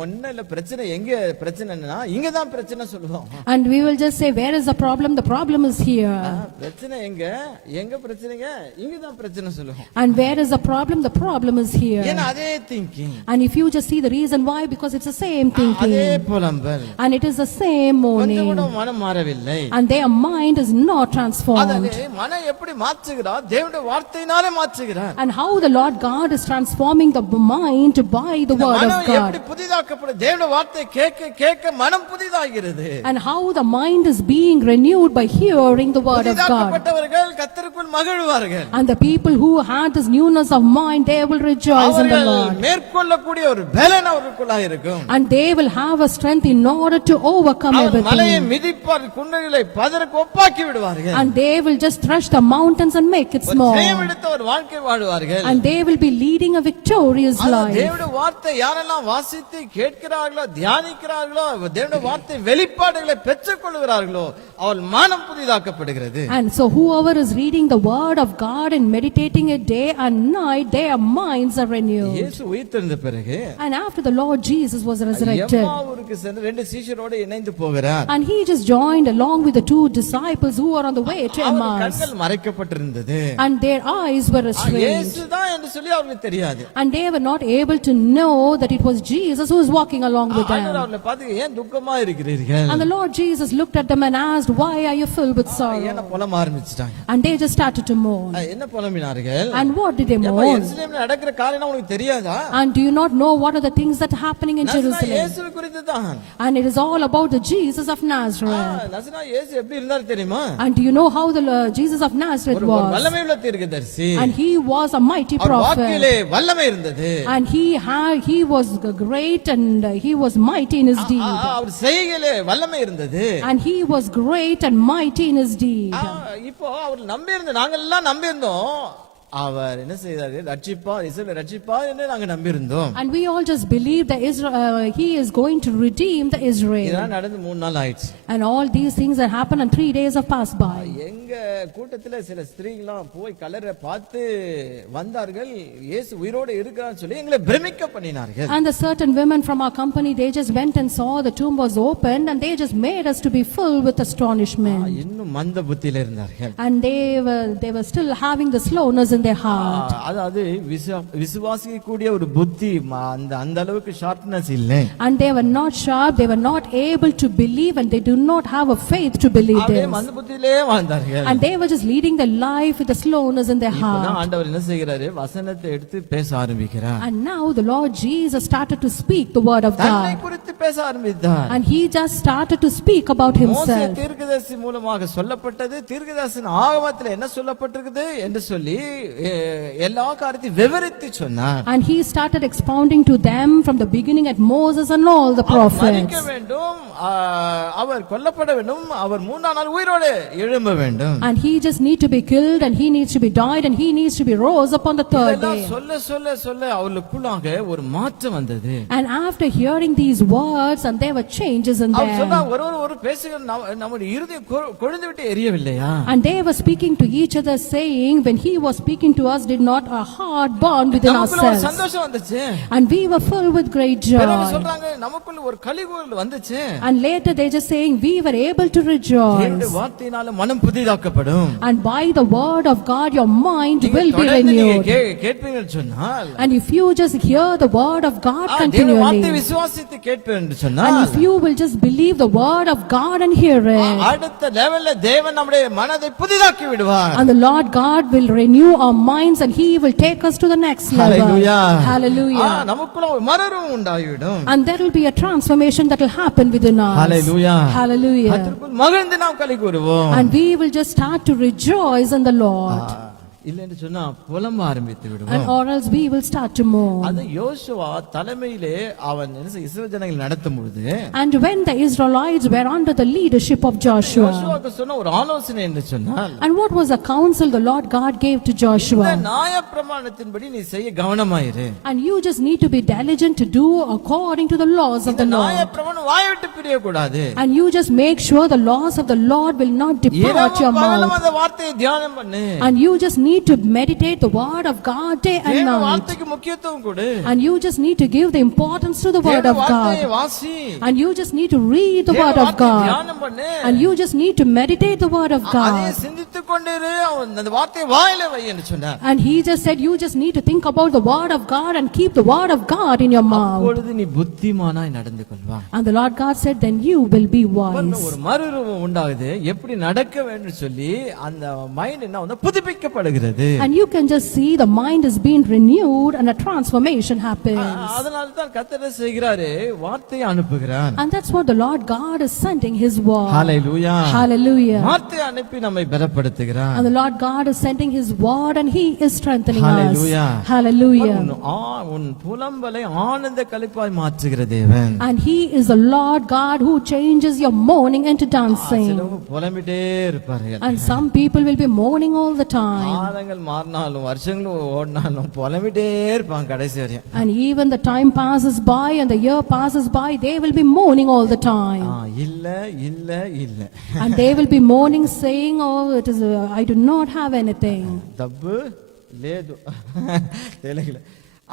ஒன்னும் இல்ல பிரச்சனை, எங்க பிரச்சனைன்னா இங்க தான் பிரச்சனை சொல்லுவோம். And we will just say where is the problem? The problem is here. பிரச்சனை எங்க பிரச்சனைங்க, இங்க தான் பிரச்சனை சொல்லுவோம். And where is the problem? The problem is here. ஏன்னா அதே thinking. And if you just see the reason why, because it's the same thinking. அதே புலம்பல். And it is the same mourning. கொஞ்சம் கூட மனம் மாறவில்லை. And their mind is not transformed. அதே மனம் எப்படி மாற்றுகிறார்? தேவனுடைய வார்த்தையினாலே மாற்றுகிறார். And how the Lord God is transforming the mind by the word of மனம் God. எப்படி புதிதாக்கப்படும்? தேவனுடைய வார்த்தை கேட்க கேட்க மனம் புதிதாகிறது. And how the mind is being renewed by hearing the word of God. புதிதாக்கப்பட்டவர்கள் கர்த்தருக்குள் மகிழ்வார்கள். And the people who had this newness of mind, they will rejoice in the Lord. மேற்கொள்ளக்கூடிய ஒரு பலன் அவர்களுக்குள்ளாக இருக்கும். And they will have a strength in order to overcome மலையை everything. மிதிப்பார், குன்றுகளை பதருக்கு ஒப்பாக்கி விடுவார்கள். And they will just thresh the mountains and make it small. ஜெயமெடுத்த ஒரு வாழ்க்கை வாழ்வார்கள். And they will be leading a victorious life. தேவனுடைய வார்த்தை யாரெல்லாம் வாசித்து கேட்கிறார்களோ, தியானிக்கிறார்களோ, தேவனுடைய வார்த்தை வெளிப்பாடுகளை பெற்றுக்கொள்கிறார்களோ, அவள் மனம் புதிதாக்கப்படுகிறது. And so whoever is reading the word of God and meditating it day and night, their minds are renewed. இயேசு உயிர்த்தெழுந்த பிறகு And after the Lord Jesus was resurrected, எம்மாவூருக்கு சென்று ரெண்டு சீஷரோடு இணைந்து போகிறார். and he just joined along with the two disciples who were on the way to our Emmaus, கண்கள் மறைக்கப்பட்டிருந்தது. and their eyes were restrained, இயேசுதான் என்று சொல்லி அவர்களுக்கு தெரியாது. and they were not able to know that it was Jesus who was walking along with ஆண்டவர் them. அவர்களை பார்த்து ஏன் துக்கமா இருக்கிறீர்கள்? And the Lord Jesus looked at them and asked, why are you filled with ஏன்னா sorrow? புலம்ப ஆரம்பிச்சிட்டாங்க. And they just started to mourn. என்ன புலம்பினார்கள்? And what did they ஏப்பா, mourn? எருசலேம்ல நடக்கிற காரியம் உனக்கு தெரியாதா? And do you not know what are the things that are happening in நசரா Jerusalem? இயேசுவை குறித்து தான். And it is all about the Jesus of Nazareth. நசரா இயேசு எப்படி இருந்தார் தெரியுமா? And do you know how the Jesus of Nazareth ஒரு was? வல்லமை உள்ள தீர்க்கதரிசி. And he was a mighty our prophet. வாக்கிலே வல்லமை இருந்தது. And he was great and he was mighty in his deed. அவர் செய்கையிலே வல்லமை இருந்தது. And he was great and mighty in his deed. இப்போ அவர் நம்பி இருந்தோம், நாங்க எல்லாம் நம்பி இருந்தோம். அவர் என்ன செய்தாரு? ரட்சிப்பார், இஸ்ரவேலை ரட்சிப்பார் என்று நாங்க நம்பி இருந்தோம். And we all just believed that he is going to redeem the Israel. இதான் நடந்து 3 நாள் ஆயிடுச்சு. And all these things that happened and 3 days have passed by. எங்க கூட்டத்துல சில ஸ்திரீங்களாம் போய் கலரை பார்த்து வந்தார்கள், இயேசு உயிரோடு இருக்கிறான்னு சொல்லி எங்களை பிரமிக்க பண்ணினார்கள். And the certain women from our company, they just went and saw the tomb was opened, and they just made us to be filled with astonishment. இன்னும் மந்த புத்தியில இருந்தார்கள். And they were still having the slowness in their heart. அதாவது விசுவாசிக்க கூடிய ஒரு புத்தி அந்த அளவுக்கு ஷார்ப்னஸ் இல்லை. And they were not sharp, they were not able to believe, and they do not have a faith to believe அப்படியே this. மந்த புத்தியிலே வாழ்ந்தார்கள். And they were just leading their life with the slowness in their இப்போதான் heart. ஆண்டவர் என்ன செய்கிறாரு? வசனத்தை எடுத்து பேச ஆரம்பிக்கிறார். And now the Lord Jesus started to speak the word of தன்னை God. குறித்து பேச ஆரம்பித்தார். And he just started to speak about மோசே himself. தீர்க்கதரிசி மூலமாக சொல்லப்பட்டது, தீர்க்கதரிசியின் ஆகமத்தில் என்ன சொல்லப்பட்டிருக்குது என்று சொல்லி எல்லா காரியத்தையும் விவரித்து சொன்னார். And he started expounding to them from the beginning at Moses and all the prophets. மரிக்க வேண்டும், அவர் கொல்லப்பட வேண்டும், அவர் 3ஆம் நாள் உயிரோடு எழும்ப வேண்டும். And he just need to be killed, and he needs to be died, and he needs to be rose upon the third இதெல்லாம் day. சொல்ல சொல்ல சொல்ல அவர்களுக்குள்ளாக ஒரு மாற்றம் வந்தது. And after hearing these words, and there were changes in அவர் சொன்னா them. ஒரு பேசுகிற நம்முடைய இருதயம் கொழுந்து விட்டு எரியவில்லையா? And they were speaking to each other, saying, when he was speaking to us, did not our heart burn within நமக்குள்ள ஒரு ourselves? சந்தோஷம் வந்துச்சு. And we were filled with great பிறகு joy. சொல்றாங்க நமக்குள்ள ஒரு களிகூறல் வந்துச்சு. And later they just saying, we were able to rejoice. தேவனுடைய வார்த்தையினால மனம் புதிதாக்கப்படும். And by the word of God, your mind நீங்க will be தொடர்ந்து நீங்க renewed. கேட்பீங்கன்னு சொன்னால், And if you just hear the word of God தேவனுடைய வார்த்தை continually, விசுவாசித்து கேட்பீங்க என்று and சொன்னால், if you will just believe the word of God and hear it, அடுத்த லெவல்ல தேவன் நம்முடைய மனதை புதிதாக்கி விடுவார். and the Lord God will renew our minds, and he will take us to the next level. Hallelujah. Hallelujah. நமக்குள்ள ஒரு மறுரூபம் உண்டாகிவிடும். And there will be a transformation that will happen within us. Hallelujah. Hallelujah. கர்த்தருக்குள் மகிழ்ந்து நாம் களி கூறுவோம். And we will just start to rejoice in the Lord. இல்லைன்னு சொன்னா புலம்ப ஆரம்பித்து and விடுவோம். or else we will start to mourn. அது யோசுவா தலைமையிலே அவன் இஸ்ரவேல் ஜனங்களை நடத்தும் பொழுது And when the Israelites were under the leadership of Joshua, யோசுவாக்கு சொன்ன ஒரு ஆலோசனை என்று சொன்னால், and what was the counsel the Lord God gave to இந்த Joshua? நியாயப்பிரமாணத்தின்படி நீ செய்ய கவனமாயிரு. And you just need to be diligent to do according to the laws of இந்த the Lord. நியாயப்பிரமாணம் வாயை விட்டு பிரியக்கூடாது. And you just make sure the laws of the Lord will not depart your இரவும் பகலும் mouth. அந்த வார்த்தையை தியானம் பண்ணு. And you just need to meditate the word of God day and தேவ night. வார்த்தைக்கு முக்கியத்துவம் கொடு. And you just need to give the importance to the word தேவ of வார்த்தையை God. வாசி. And you just need to read the தேவ word of வார்த்தையை God. தியானம் பண்ணு. And you just need to meditate the word of அதையே God. சிந்தித்துக் கொண்டிரு. அந்த வார்த்தையை வாயில வை என்று சொன்னார். And he just said you just need to think about the word of God and keep the word of God in your mouth. அப்பொழுது நீ புத்திமானாய் நடந்து கொள்வாய். And the Lord God said then you will be wise. ஒரு மறுரூபம் உண்டாகுது. எப்படி நடக்க வேண்டும் சொல்லி அந்த மைண்ட் என்ன வந்து புதுப்பிக்கப்படுகிறது. And you can just see the mind is being renewed and a transformation happens. அதனால தான் கர்த்தர் செய்கிறாரு, வார்த்தையை அனுப்புகிறார். And that's what the Lord God is sending his word. Hallelujah. Hallelujah. வார்த்தையை அனுப்பி நம்மை பலப்படுத்துகிறார். And the Lord God is sending his word and he is strengthening Hallelujah. us. Hallelujah. உன் புலம்பலை ஆனந்த களிப்பாய் மாற்றுகிற தேவன். And he is the Lord God who changes your mourning into dancing. சிலவங்க புலம்பிட்டே இருப்பார்கள். And some people will be mourning all the time. காலங்கள் மாறினாலும் வருஷங்களும் ஓடினாலும் புலம்பிட்டே இருப்பாங்க கடைசி வரையும். And even the time passes by and the year passes by, they will be mourning all the time. இல்ல இல்ல இல்ல. And they will be mourning saying, oh, it is, I do not have anything. தப்பு లేదు தெலுங்குல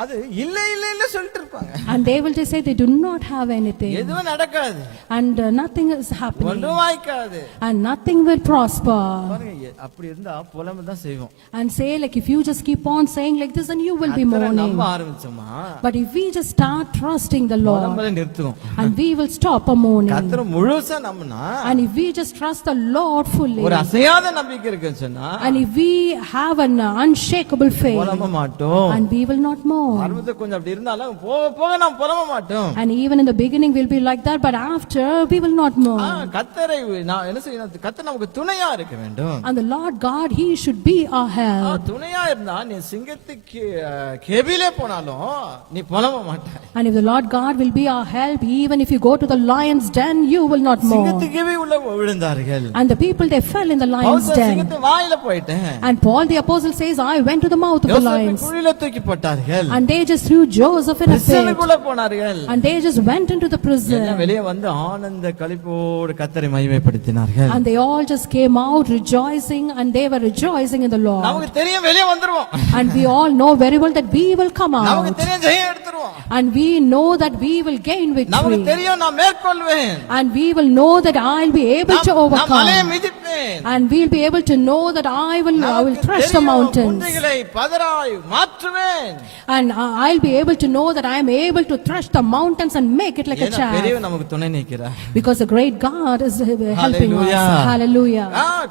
அது இல்ல இல்ல இல்ல சொல்லிட்டு இருப்பாங்க. And they will just say they do not have anything. எதுவும் நடக்காது. And nothing is happening. ஒன்றும் வாய்க்காது. And nothing will prosper. பாருங்க அப்படி இருந்தா புலம்ப தான் செய்வோம். And say like if you just keep on saying like this, then you will be கர்த்தரை mourning. நம்ப ஆரம்பிச்சோமா But if we just start trusting the Lord புலம்பலை நிறுத்துவோம். and we will stop a mourning. கர்த்தரை முழுசா நம்பினா And if we just trust the Lord fully. ஒரு அசையாத நம்பிக்கை இருக்குன்னு சொன்னா And if we have an unshakable faith. புலம்ப மாட்டோம். And we will not mourn. ஆரம்பத்துல கொஞ்சம் அப்படி இருந்தாலும் போக போக நாம் புலம்ப மாட்டோம். And even in the beginning we'll be like that, but after we will not mourn. கர்த்தரை நான் என்ன செய்யணும், கர்த்தர் நமக்கு துணையா இருக்க வேண்டும். And the Lord God, he should be our help. துணையா இருந்தா நீ சிங்கத்துக்கு கெபிலே போனாலும் நீ புலம்ப மாட்டாய். And if the Lord God will be our help, even if you go to the lion's den, you will not mourn. சிங்கத்துக்கு கெபி உள்ள விழுந்தார்கள். And the people, they fell in the lion's den. சிங்கத்து வாயில போயிட்டேன். And Paul the apostle says, I went to the mouth of the lions. குழியில தூக்கி போட்டார்கள். And they just threw Joseph in a pit. பிரிசனுக்குள்ள போனார்கள். And they just went into the prison. வெளியே வந்து ஆனந்த களிப்போடு கர்த்தரை மகிமைப்படுத்தினார்கள். And they all just came out rejoicing, and they were rejoicing in the Lord. நமக்கு தெரியும் வெளியே வந்துருவோம். And we all know very well that we will come நமக்கு out. தெரியும் ஜெயம் எடுத்துருவோம். And we know that we will gain நமக்கு victory. தெரியும் நான் மேற்கொள்வேன். And we will know that I'll be able to நான் மலையை overcome. மிதிப்பேன். And we'll be able to know that I will crush the mountains. குன்றுகளை பதராய் மாற்றுவேன். And I'll be able to know that I am able to thresh the mountains and make it like a ஏன்னா chaff. பெரியவர் நமக்கு துணை நிற்கிறார். Because the great God is helping us. Hallelujah. Hallelujah.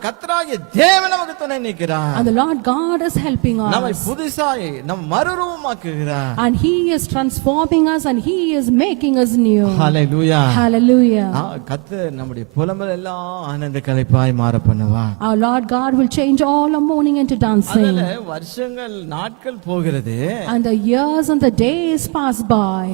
கர்த்தராகிய தேவன் நமக்கு துணை நிற்கிறார். And the Lord God is helping நம்மை us. புதுசாய் நம்ம மறுரூபமாக்குகிறார். And he is transforming us and he is making us new. Hallelujah. Hallelujah. கர்த்தர் நம்முடைய புலம்பல் எல்லாம் ஆனந்த களிப்பாய் மாற பண்ணுவார். Our Lord God will change all our mourning into dancing. அதனால வருஷங்கள் நாட்கள் போகிறது. And the years and the days pass by.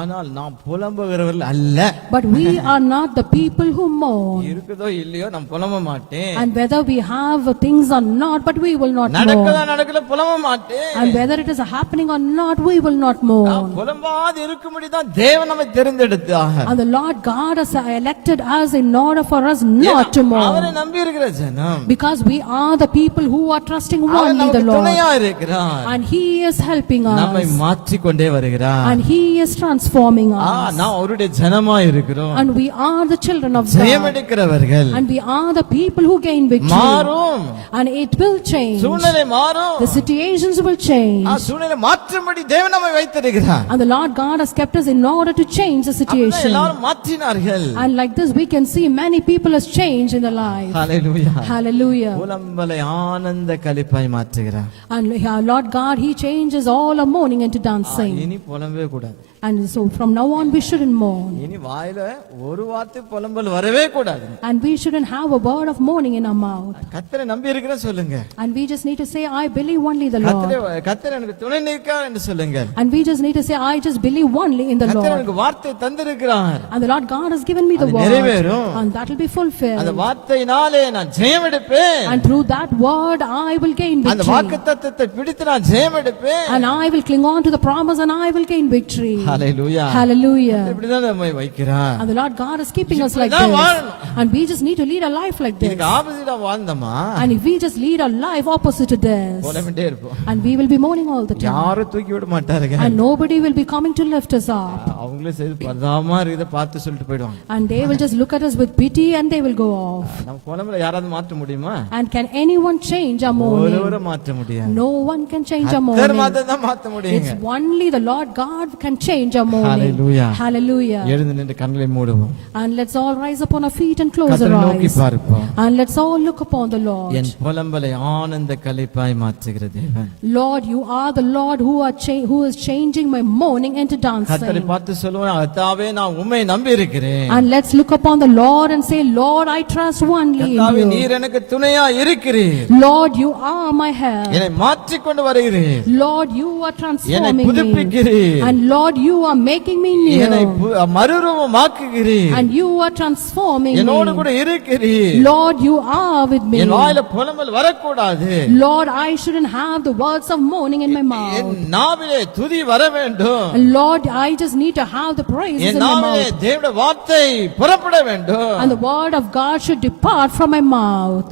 ஆனால் நாம் புலம்புகிறவர்கள் அல்ல. But we are not the people who mourn. இருக்குதோ இல்லையோ நாம் புலம்ப மாட்டேன். And whether we have things or not, but we will not mourn. நடக்கல புலம்ப மாட்டேன். And whether it is happening or not, we will not mourn. புலம்பாது இருக்கும்படி தான் தேவன் நம்மை தெரிந்தெடுத்தார். And the Lord God has elected us in order for us not to அவரை mourn. நம்பி இருக்கிற ஜனம். Because we are the people who are trusting our only the நமக்கு Lord. துணையா இருக்கிறார். And he is helping நம்மை us. மாற்றிக் கொண்டே வருகிறார். And he is transforming us. நாம் அவருடைய ஜனமா இருக்கிறோம். And we are the children of Jayam God. எடுக்கிறவர்கள். And we are the people who gain victory. மாறும். And it will change. சூழ்நிலை மாறும். The situations will change. சூழ்நிலை மாற்றும்படி தேவன் நம்மை வைத்திருக்கிறார். And the Lord God has kept us in order to change the situation. எல்லாரும் மாற்றினார்கள். And like this we can see many people has changed in their life. Hallelujah. Hallelujah. புலம்பலை ஆனந்த களிப்பாய் மாற்றுகிறார். And our Lord God, he changes all our mourning into dancing. இனி புலம்பவே கூடாது. And so from now on we shouldn't mourn. இனி வாயில ஒரு வார்த்தை புலம்பல் வரவே கூடாது. And we shouldn't have a word of mourning in our mouth. கர்த்தரை நம்பி இருக்கிறேன் சொல்லுங்க. And we just need to say, I believe only the Lord. கர்த்தர் எனக்கு துணை நிற்கிறார் என்று சொல்லுங்க. And we just need to say, I just believe only in the கர்த்தர் Lord. எனக்கு வார்த்தை தந்திருக்கிறார். And the Lord God has given me the அது word. நிறைவேறும். And that will be அந்த fulfilled. வார்த்தையினாலே நான் ஜெயம் எடுப்பேன். And through that word I will gain அந்த victory. வாக்குத்தத்தத்தை பிடித்து நான் ஜெயம் எடுப்பேன். And I will cling on to the promise and I will gain victory. Hallelujah. Hallelujah. இப்படிதான் நம்மை வைக்கிறார். And the Lord God is keeping us like இப்படிதான் this. வாழணும். And we just need to lead a life like this. இதுக்கு ஆப்போசிட்டா வாழ்ந்தோமா And if we just lead a life opposite to this, போலவே இருப்போம். and we will be mourning all the time. யாரும் தூக்கி விட மாட்டாருங்க. And nobody will be coming to lift us up. அவங்களே செய்து பரதாமா இத பார்த்து சொல்லிட்டு போய்டுவாங்க. And they will just look at us with pity and they will go off. நம்ம குலமல யாராவது மாற்ற முடியுமா? And can anyone change our mourning? ஒருவரும் மாற்ற முடியாது. No one can change our கர்த்தர் mourning. மாத்திரம் தான் மாற்ற முடியுங்க. It's only the Lord God can change our mourning. Hallelujah. Hallelujah. எழுந்து நின்று கண்களை மூடுவோம். And let's all rise upon our feet and close our கர்த்தரை நோக்கி eyes. பார்ப்போம். And let's all look upon the Lord. என் புலம்பலை ஆனந்த களிப்பாய் மாற்றுகிற தேவன். Lord, you are the Lord who is changing my mourning into கர்த்தரை dancing. பார்த்து சொல்லுவேன், கர்த்தாவே நான் உம்மை நம்பி இருக்கிறேன். And let's look upon the Lord and say, Lord, I trust only கர்த்தாவே in you. நீர் எனக்கு துணையா இருக்கிறீர். Lord, you are my help. என்னை மாற்றிக் கொண்டு வருகிறீர். Lord, you are என்னை transforming me. புதுப்பிக்கிறீர். And Lord, you are making me என்னை new. மறுரூபமாக்குகிறீர். And you are transforming என்னோடு me. கூட இருக்கிறீர். Lord, you are with me. என் வாயில புலம்பல் வரக்கூடாது. Lord, I shouldn't have the words of mourning in my N mouth. நாவிலே துதி வர வேண்டும். Lord, I just need to have the praises N in my நாவிலே mouth. தேவனுடைய வார்த்தை புறப்பட வேண்டும். And the word of God should depart from my mouth.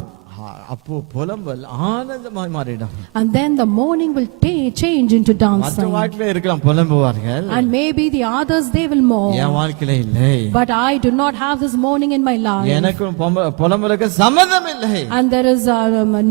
அப்போ புலம்பல் ஆனந்தமாய் மாறிடும். And then the mourning will change into மற்ற dancing. வாழ்க்கையில இருக்கலாம் புலம்புவார்கள். And maybe the others they will mourn. என் வாழ்க்கையில இல்லை. But I do not have this mourning in my life. எனக்கும் புலம்பலுக்கு சம்பந்தம் இல்லை. And there is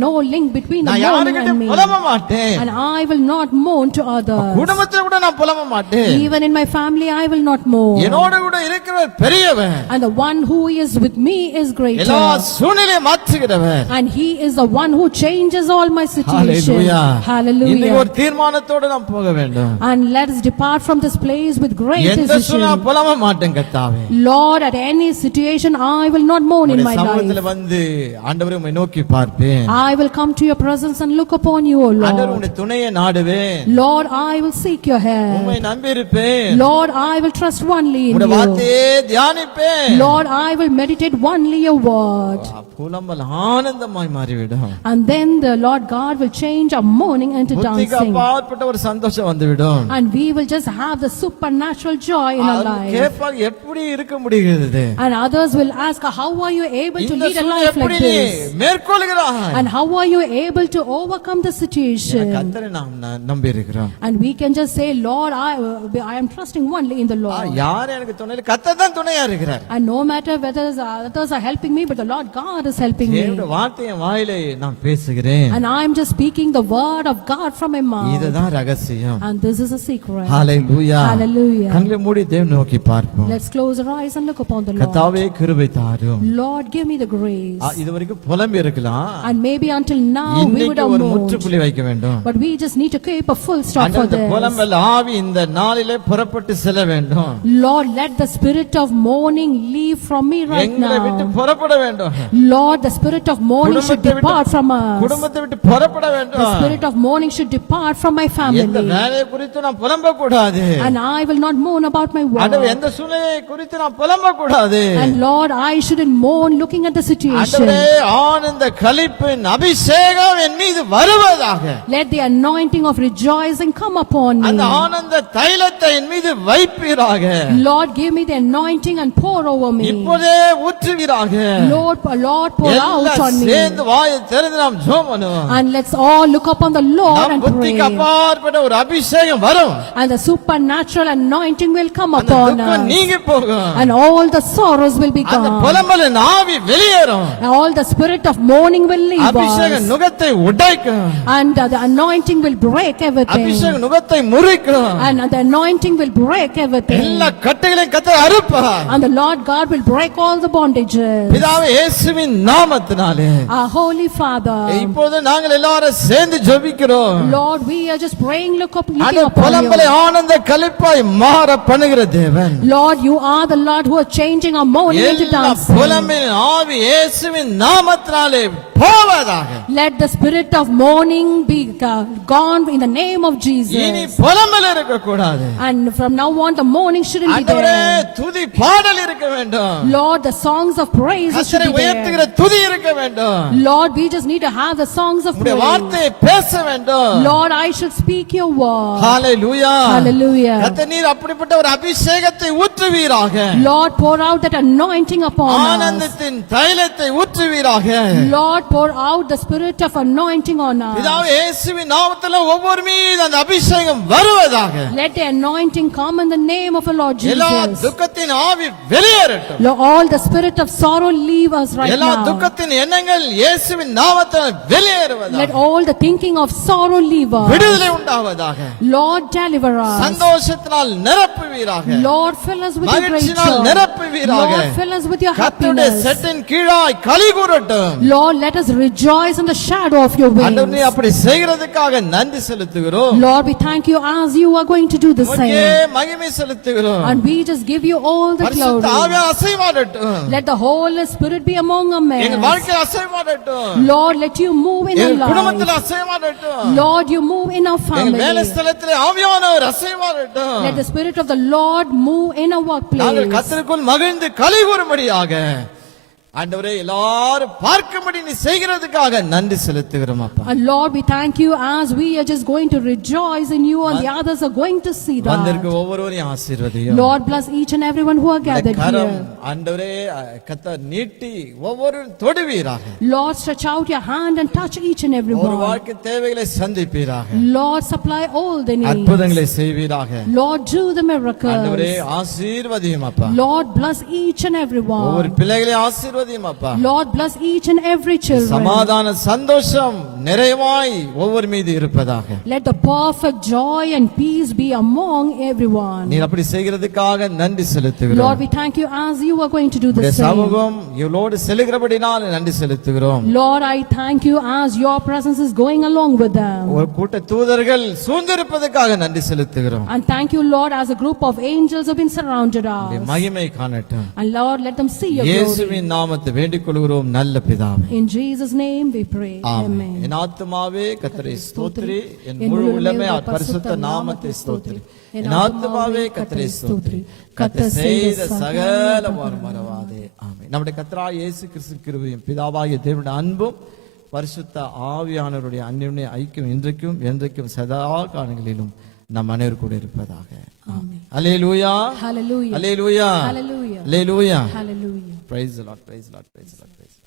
no link between the நான் mourning யாருக்கிட்ட and me. புலம்ப மாட்டேன். And I will not mourn to others. குடும்பத்துல கூட நான் புலம்ப மாட்டேன். Even in my family I will not mourn. என்னோட கூட இருக்கிறவர் பெரியவர். And the one who is with me is greater. எல்லா சூழ்நிலையை மாற்றுகிறவர். And he is the one who changes all my situation. இன்னைக்கு Hallelujah. ஒரு தீர்மானத்தோட நாம் போக வேண்டும். And let us depart from this place with great எந்த decision. சூழ்நிலை புலம்ப மாட்டேன் கர்த்தாவே. Lord, at any situation I will not mourn in my சமூகத்துல life. வந்து ஆண்டவரே உம்மை நோக்கி பார்ப்பேன். I will come to your presence and look upon you, O ஆண்டவரே Lord. உம்முடைய துணையை நாடுவேன். Lord, I will seek your உம்மை help. நம்பி இருப்பேன். Lord, I will trust only in உம்முடைய you. வார்த்தையே தியானிப்பேன். Lord, I will meditate only your word. புலம்பல் ஆனந்தமாய் மாறிவிடும். And then the Lord God will change our mourning into புத்திக்கு dancing. அப்பாற்பட்ட ஒரு சந்தோஷம் வந்துவிடும். And we will just have the supernatural joy in our life. கேட்பாங்க எப்படி இருக்க முடிகிறது? And others will ask, how are you able to இந்த lead a சூழ்நிலை life like எப்படி நீ this? மேற்கொள்கிறாய்? And how are you able to overcome the situation? கர்த்தரை நாம் நம்பி இருக்கிறோம். And we can just say, Lord, I am trusting only in the Lord. யார் எனக்கு துணை இல்லை? கர்த்தர் தான் துணையா இருக்கிறார். And no matter whether others are helping me, but the Lord God is helping me. தேவனுடைய வார்த்தையை வாயிலே நான் பேசுகிறேன். And I am just speaking the word of God from my mouth. இதுதான் ரகசியம். And this is a secret. Hallelujah. Hallelujah. கண்களை மூடி தேவனை நோக்கி பார்ப்போம். Let's close our eyes and look upon the Lord. கர்த்தாவே கிருபை தாரும். Lord, give me the grace. இதுவரைக்கும் புலம்பி இருக்கலாம். And maybe until now we would இன்னைக்கு have ஒரு mourned. முற்றுப்புள்ளி வைக்க வேண்டும். But we just need to keep a full stop for அந்த this. புலம்பல் ஆவி இந்த நாளிலே புறப்பட்டு செல்ல வேண்டும். Lord, let the spirit of mourning leave from me right எங்களை விட்டு now. புறப்பட வேண்டும். Lord, the spirit of mourning should depart from us. குடும்பத்தை விட்டு புறப்பட The வேண்டும். spirit of mourning should depart from my எந்த family. வேலையை குறித்து நான் புலம்ப கூடாது. And I will not mourn about my ஆண்டவரே work. எந்த சூழ்நிலையை குறித்து நான் புலம்ப கூடாது. And Lord, I shouldn't mourn looking at the situation. ஆண்டவரே ஆனந்த களிப்பின் அபிஷேகம் என் மீது வருவதாக. Let the anointing of rejoicing come upon me. அந்த ஆனந்த தைலத்தை என் மீது வைப்பீராக. Lord, give me the anointing and pour over me. இப்போதே ஊற்றுவீராக. Lord, pour out எல்லாம் on me. சேர்ந்து வாயை திறந்து நாம் ஜெபம் பண்ணுவோம். And let's all look upon the Lord நம் and புத்திக்கு pray. அப்பாற்பட்ட ஒரு அபிஷேகம் வரும். And the supernatural anointing will come அந்த upon துக்கம் us. நீங்கி போகும். And all the sorrows will be அந்த gone. புலம்பலின் ஆவி வெளியேறும். And all the spirit of mourning will leave அபிஷேகம் us. நுகத்தை உடைக்கும். And the anointing will break everything. அபிஷேகம் நுகத்தை முறிக்கும். And the anointing will break everything. எல்லா கட்டுகளையும் கர்த்தர் அறுப்பார். And the Lord God will break all the bondages. பிதாவே இயேசுவின் நாமத்தினாலே Our Holy Father. இப்போது நாங்கள் எல்லாரும் சேர்ந்து ஜெபிக்கிறோம். Lord, we are just praying, looking அந்த upon புலம்பலை you. ஆனந்த களிப்பாய் மாற பண்ணுகிற தேவன். Lord, you are the Lord who are changing our mourning into எல்லா dancing. புலம்பின் ஆவி இயேசுவின் நாமத்தினாலே போவதாக. Let the spirit of mourning be gone in the name of Jesus. இனி புலம்பல் இருக்க கூடாது. And from now on, the mourning shouldn't be ஆண்டவரே there. துதி பாடல் இருக்க வேண்டும். Lord, the songs of praise should கர்த்தரை be உயர்த்துகிற there. துதி இருக்க வேண்டும். Lord, we just need to have the songs of உம்முடைய praise. வார்த்தையை பேச வேண்டும். Lord, I should speak your word. Hallelujah. Hallelujah. கர்த்தர் நீர் அப்படிப்பட்ட ஒரு அபிஷேகத்தை ஊற்றுவீராக. Lord, pour out that anointing upon us. ஆனந்தத்தின் தைலத்தை ஊற்றுவீராக. Lord, pour out the spirit of anointing on us. பிதாவே இயேசுவின் நாமத்தில் ஒவ்வொரு மீது அந்த அபிஷேகம் வருவதாக. Let the anointing come in the name of the Lord எல்லா Jesus. துக்கத்தின் ஆவி வெளியேறட்டும். Lord, all the spirit of sorrow leave us right எல்லா now. துக்கத்தின் எண்ணங்கள் இயேசுவின் நாமத்தில் வெளியேறுவதாக. Let all the thinking of sorrow leave us. விடுதலை உண்டாவதாக. Lord, deliver us. சந்தோஷத்தினால் நிரப்புவீராக. Lord, fill us with your great மகிழ்ச்சியால் joy. நிரப்புவீராக. Lord, fill us with your கர்த்தருடைய happiness. செட்டின் கீழாய் களி கூறட்டும். Lord, let us rejoice in the shadow of your ஆண்டவரே wings. அப்படி செய்கிறதுக்காக நன்றி செலுத்துகிறோம். Lord, we thank you as you are going to do the உமக்கே same. மகிமை செலுத்துகிறோம். And we just give you all the பரிசுத்த glory. ஆவியானவர் அசைவாடட்டும். Let the Holy Spirit be among our எங்கள் men. வாழ்க்கையில் அசைவாடட்டும். Lord, let you move in our எங்கள் குடும்பத்தில் lives. அசைவாடட்டும். Lord, you move in our எங்கள் வேலை family. ஸ்தலத்திலே ஆவியானவர் அசைவாடட்டும். Let the Spirit of the Lord move in our நாங்கள் workplace. கர்த்தருக்குள் மகிழ்ந்து களி கூறும்படியாக ஆண்டவரே எல்லாரும் பார்க்கும்படி நீ செய்கிறதுக்காக நன்றி செலுத்துகிறோம் அப்பா. And Lord, we thank you as we are just going to rejoice in you and the others are going to see வந்திருக்க that. ஒவ்வொருவரையும் ஆசீர்வதியும். Lord, bless each and everyone who are gathered garam here. ஆண்டவரே கர்த்தர் நீட்டி ஒவ்வொரு தொடுவீராக. Lord, stretch out your hand and touch each and every ஒரு one. வாழ்க்கை தேவைகளை சந்திப்பீராக. Lord, supply all the needs. அற்புதங்களை செய்வீராக. Lord, do the miracles. ஆண்டவரே ஆசீர்வதியும் அப்பா. Lord, bless each and every ஒவ்வொரு one. பிள்ளைகளை ஆசீர்வதியும் அப்பா. Lord, bless each and every children. சமாதான சந்தோஷம் நிறைவாய் ஒவ்வொரு மீது இருப்பதாக. Let the perfect joy and peace be among everyone. நீர் அப்படி செய்கிறதுக்காக நன்றி Lord, செலுத்துகிறோம். we thank you as you are going to do the உம்முடைய same. சமூகம் இவளோடு செல்கிறபடினால் நன்றி செலுத்துகிறோம். Lord, I thank you as your presence is going along with them. ஒரு கூட்ட தூதர்கள் சூழ்ந்திருப்பதற்காக நன்றி செலுத்துகிறோம். And thank you, Lord, as a group of angels have been surrounded உம்முடைய us. மகிமை காணட்டும். And Lord, let them see your glory. இயேசுவின் நாமத்தை வேண்டிக் கொள்கிறோம் நல்ல பிதாவே. In Jesus' name we pray. Amen. Amen. என் ஆத்துமாவே கர்த்தரை ஸ்தோத்திரி, என் முழு உள்ளமே அவர் பரிசுத்த நாமத்தை ஸ்தோத்திரி. என் ஆத்துமாவே கர்த்தரை ஸ்தோத்திரி, கர்த்தர் செய்த சகல மறவாதே. ஆமென். நம்முடைய கர்த்தராகிய இயேசு கிறிஸ்து கிருபையும் பிதாவாகிய தேவனுடைய அன்பும் பரிசுத்த ஆவியானவருடைய அன்பின் ஐக்கியம் இன்றைக்கும் என்றைக்கும் சதா காலங்களிலும் நம் அனைவரும் கூட இருப்பதாக. Amen. Hallelujah. Hallelujah. Hallelujah. Hallelujah. Hallelujah. Hallelujah. Praise the Lord. Praise the Lord. Praise the Lord. Praise the Lord.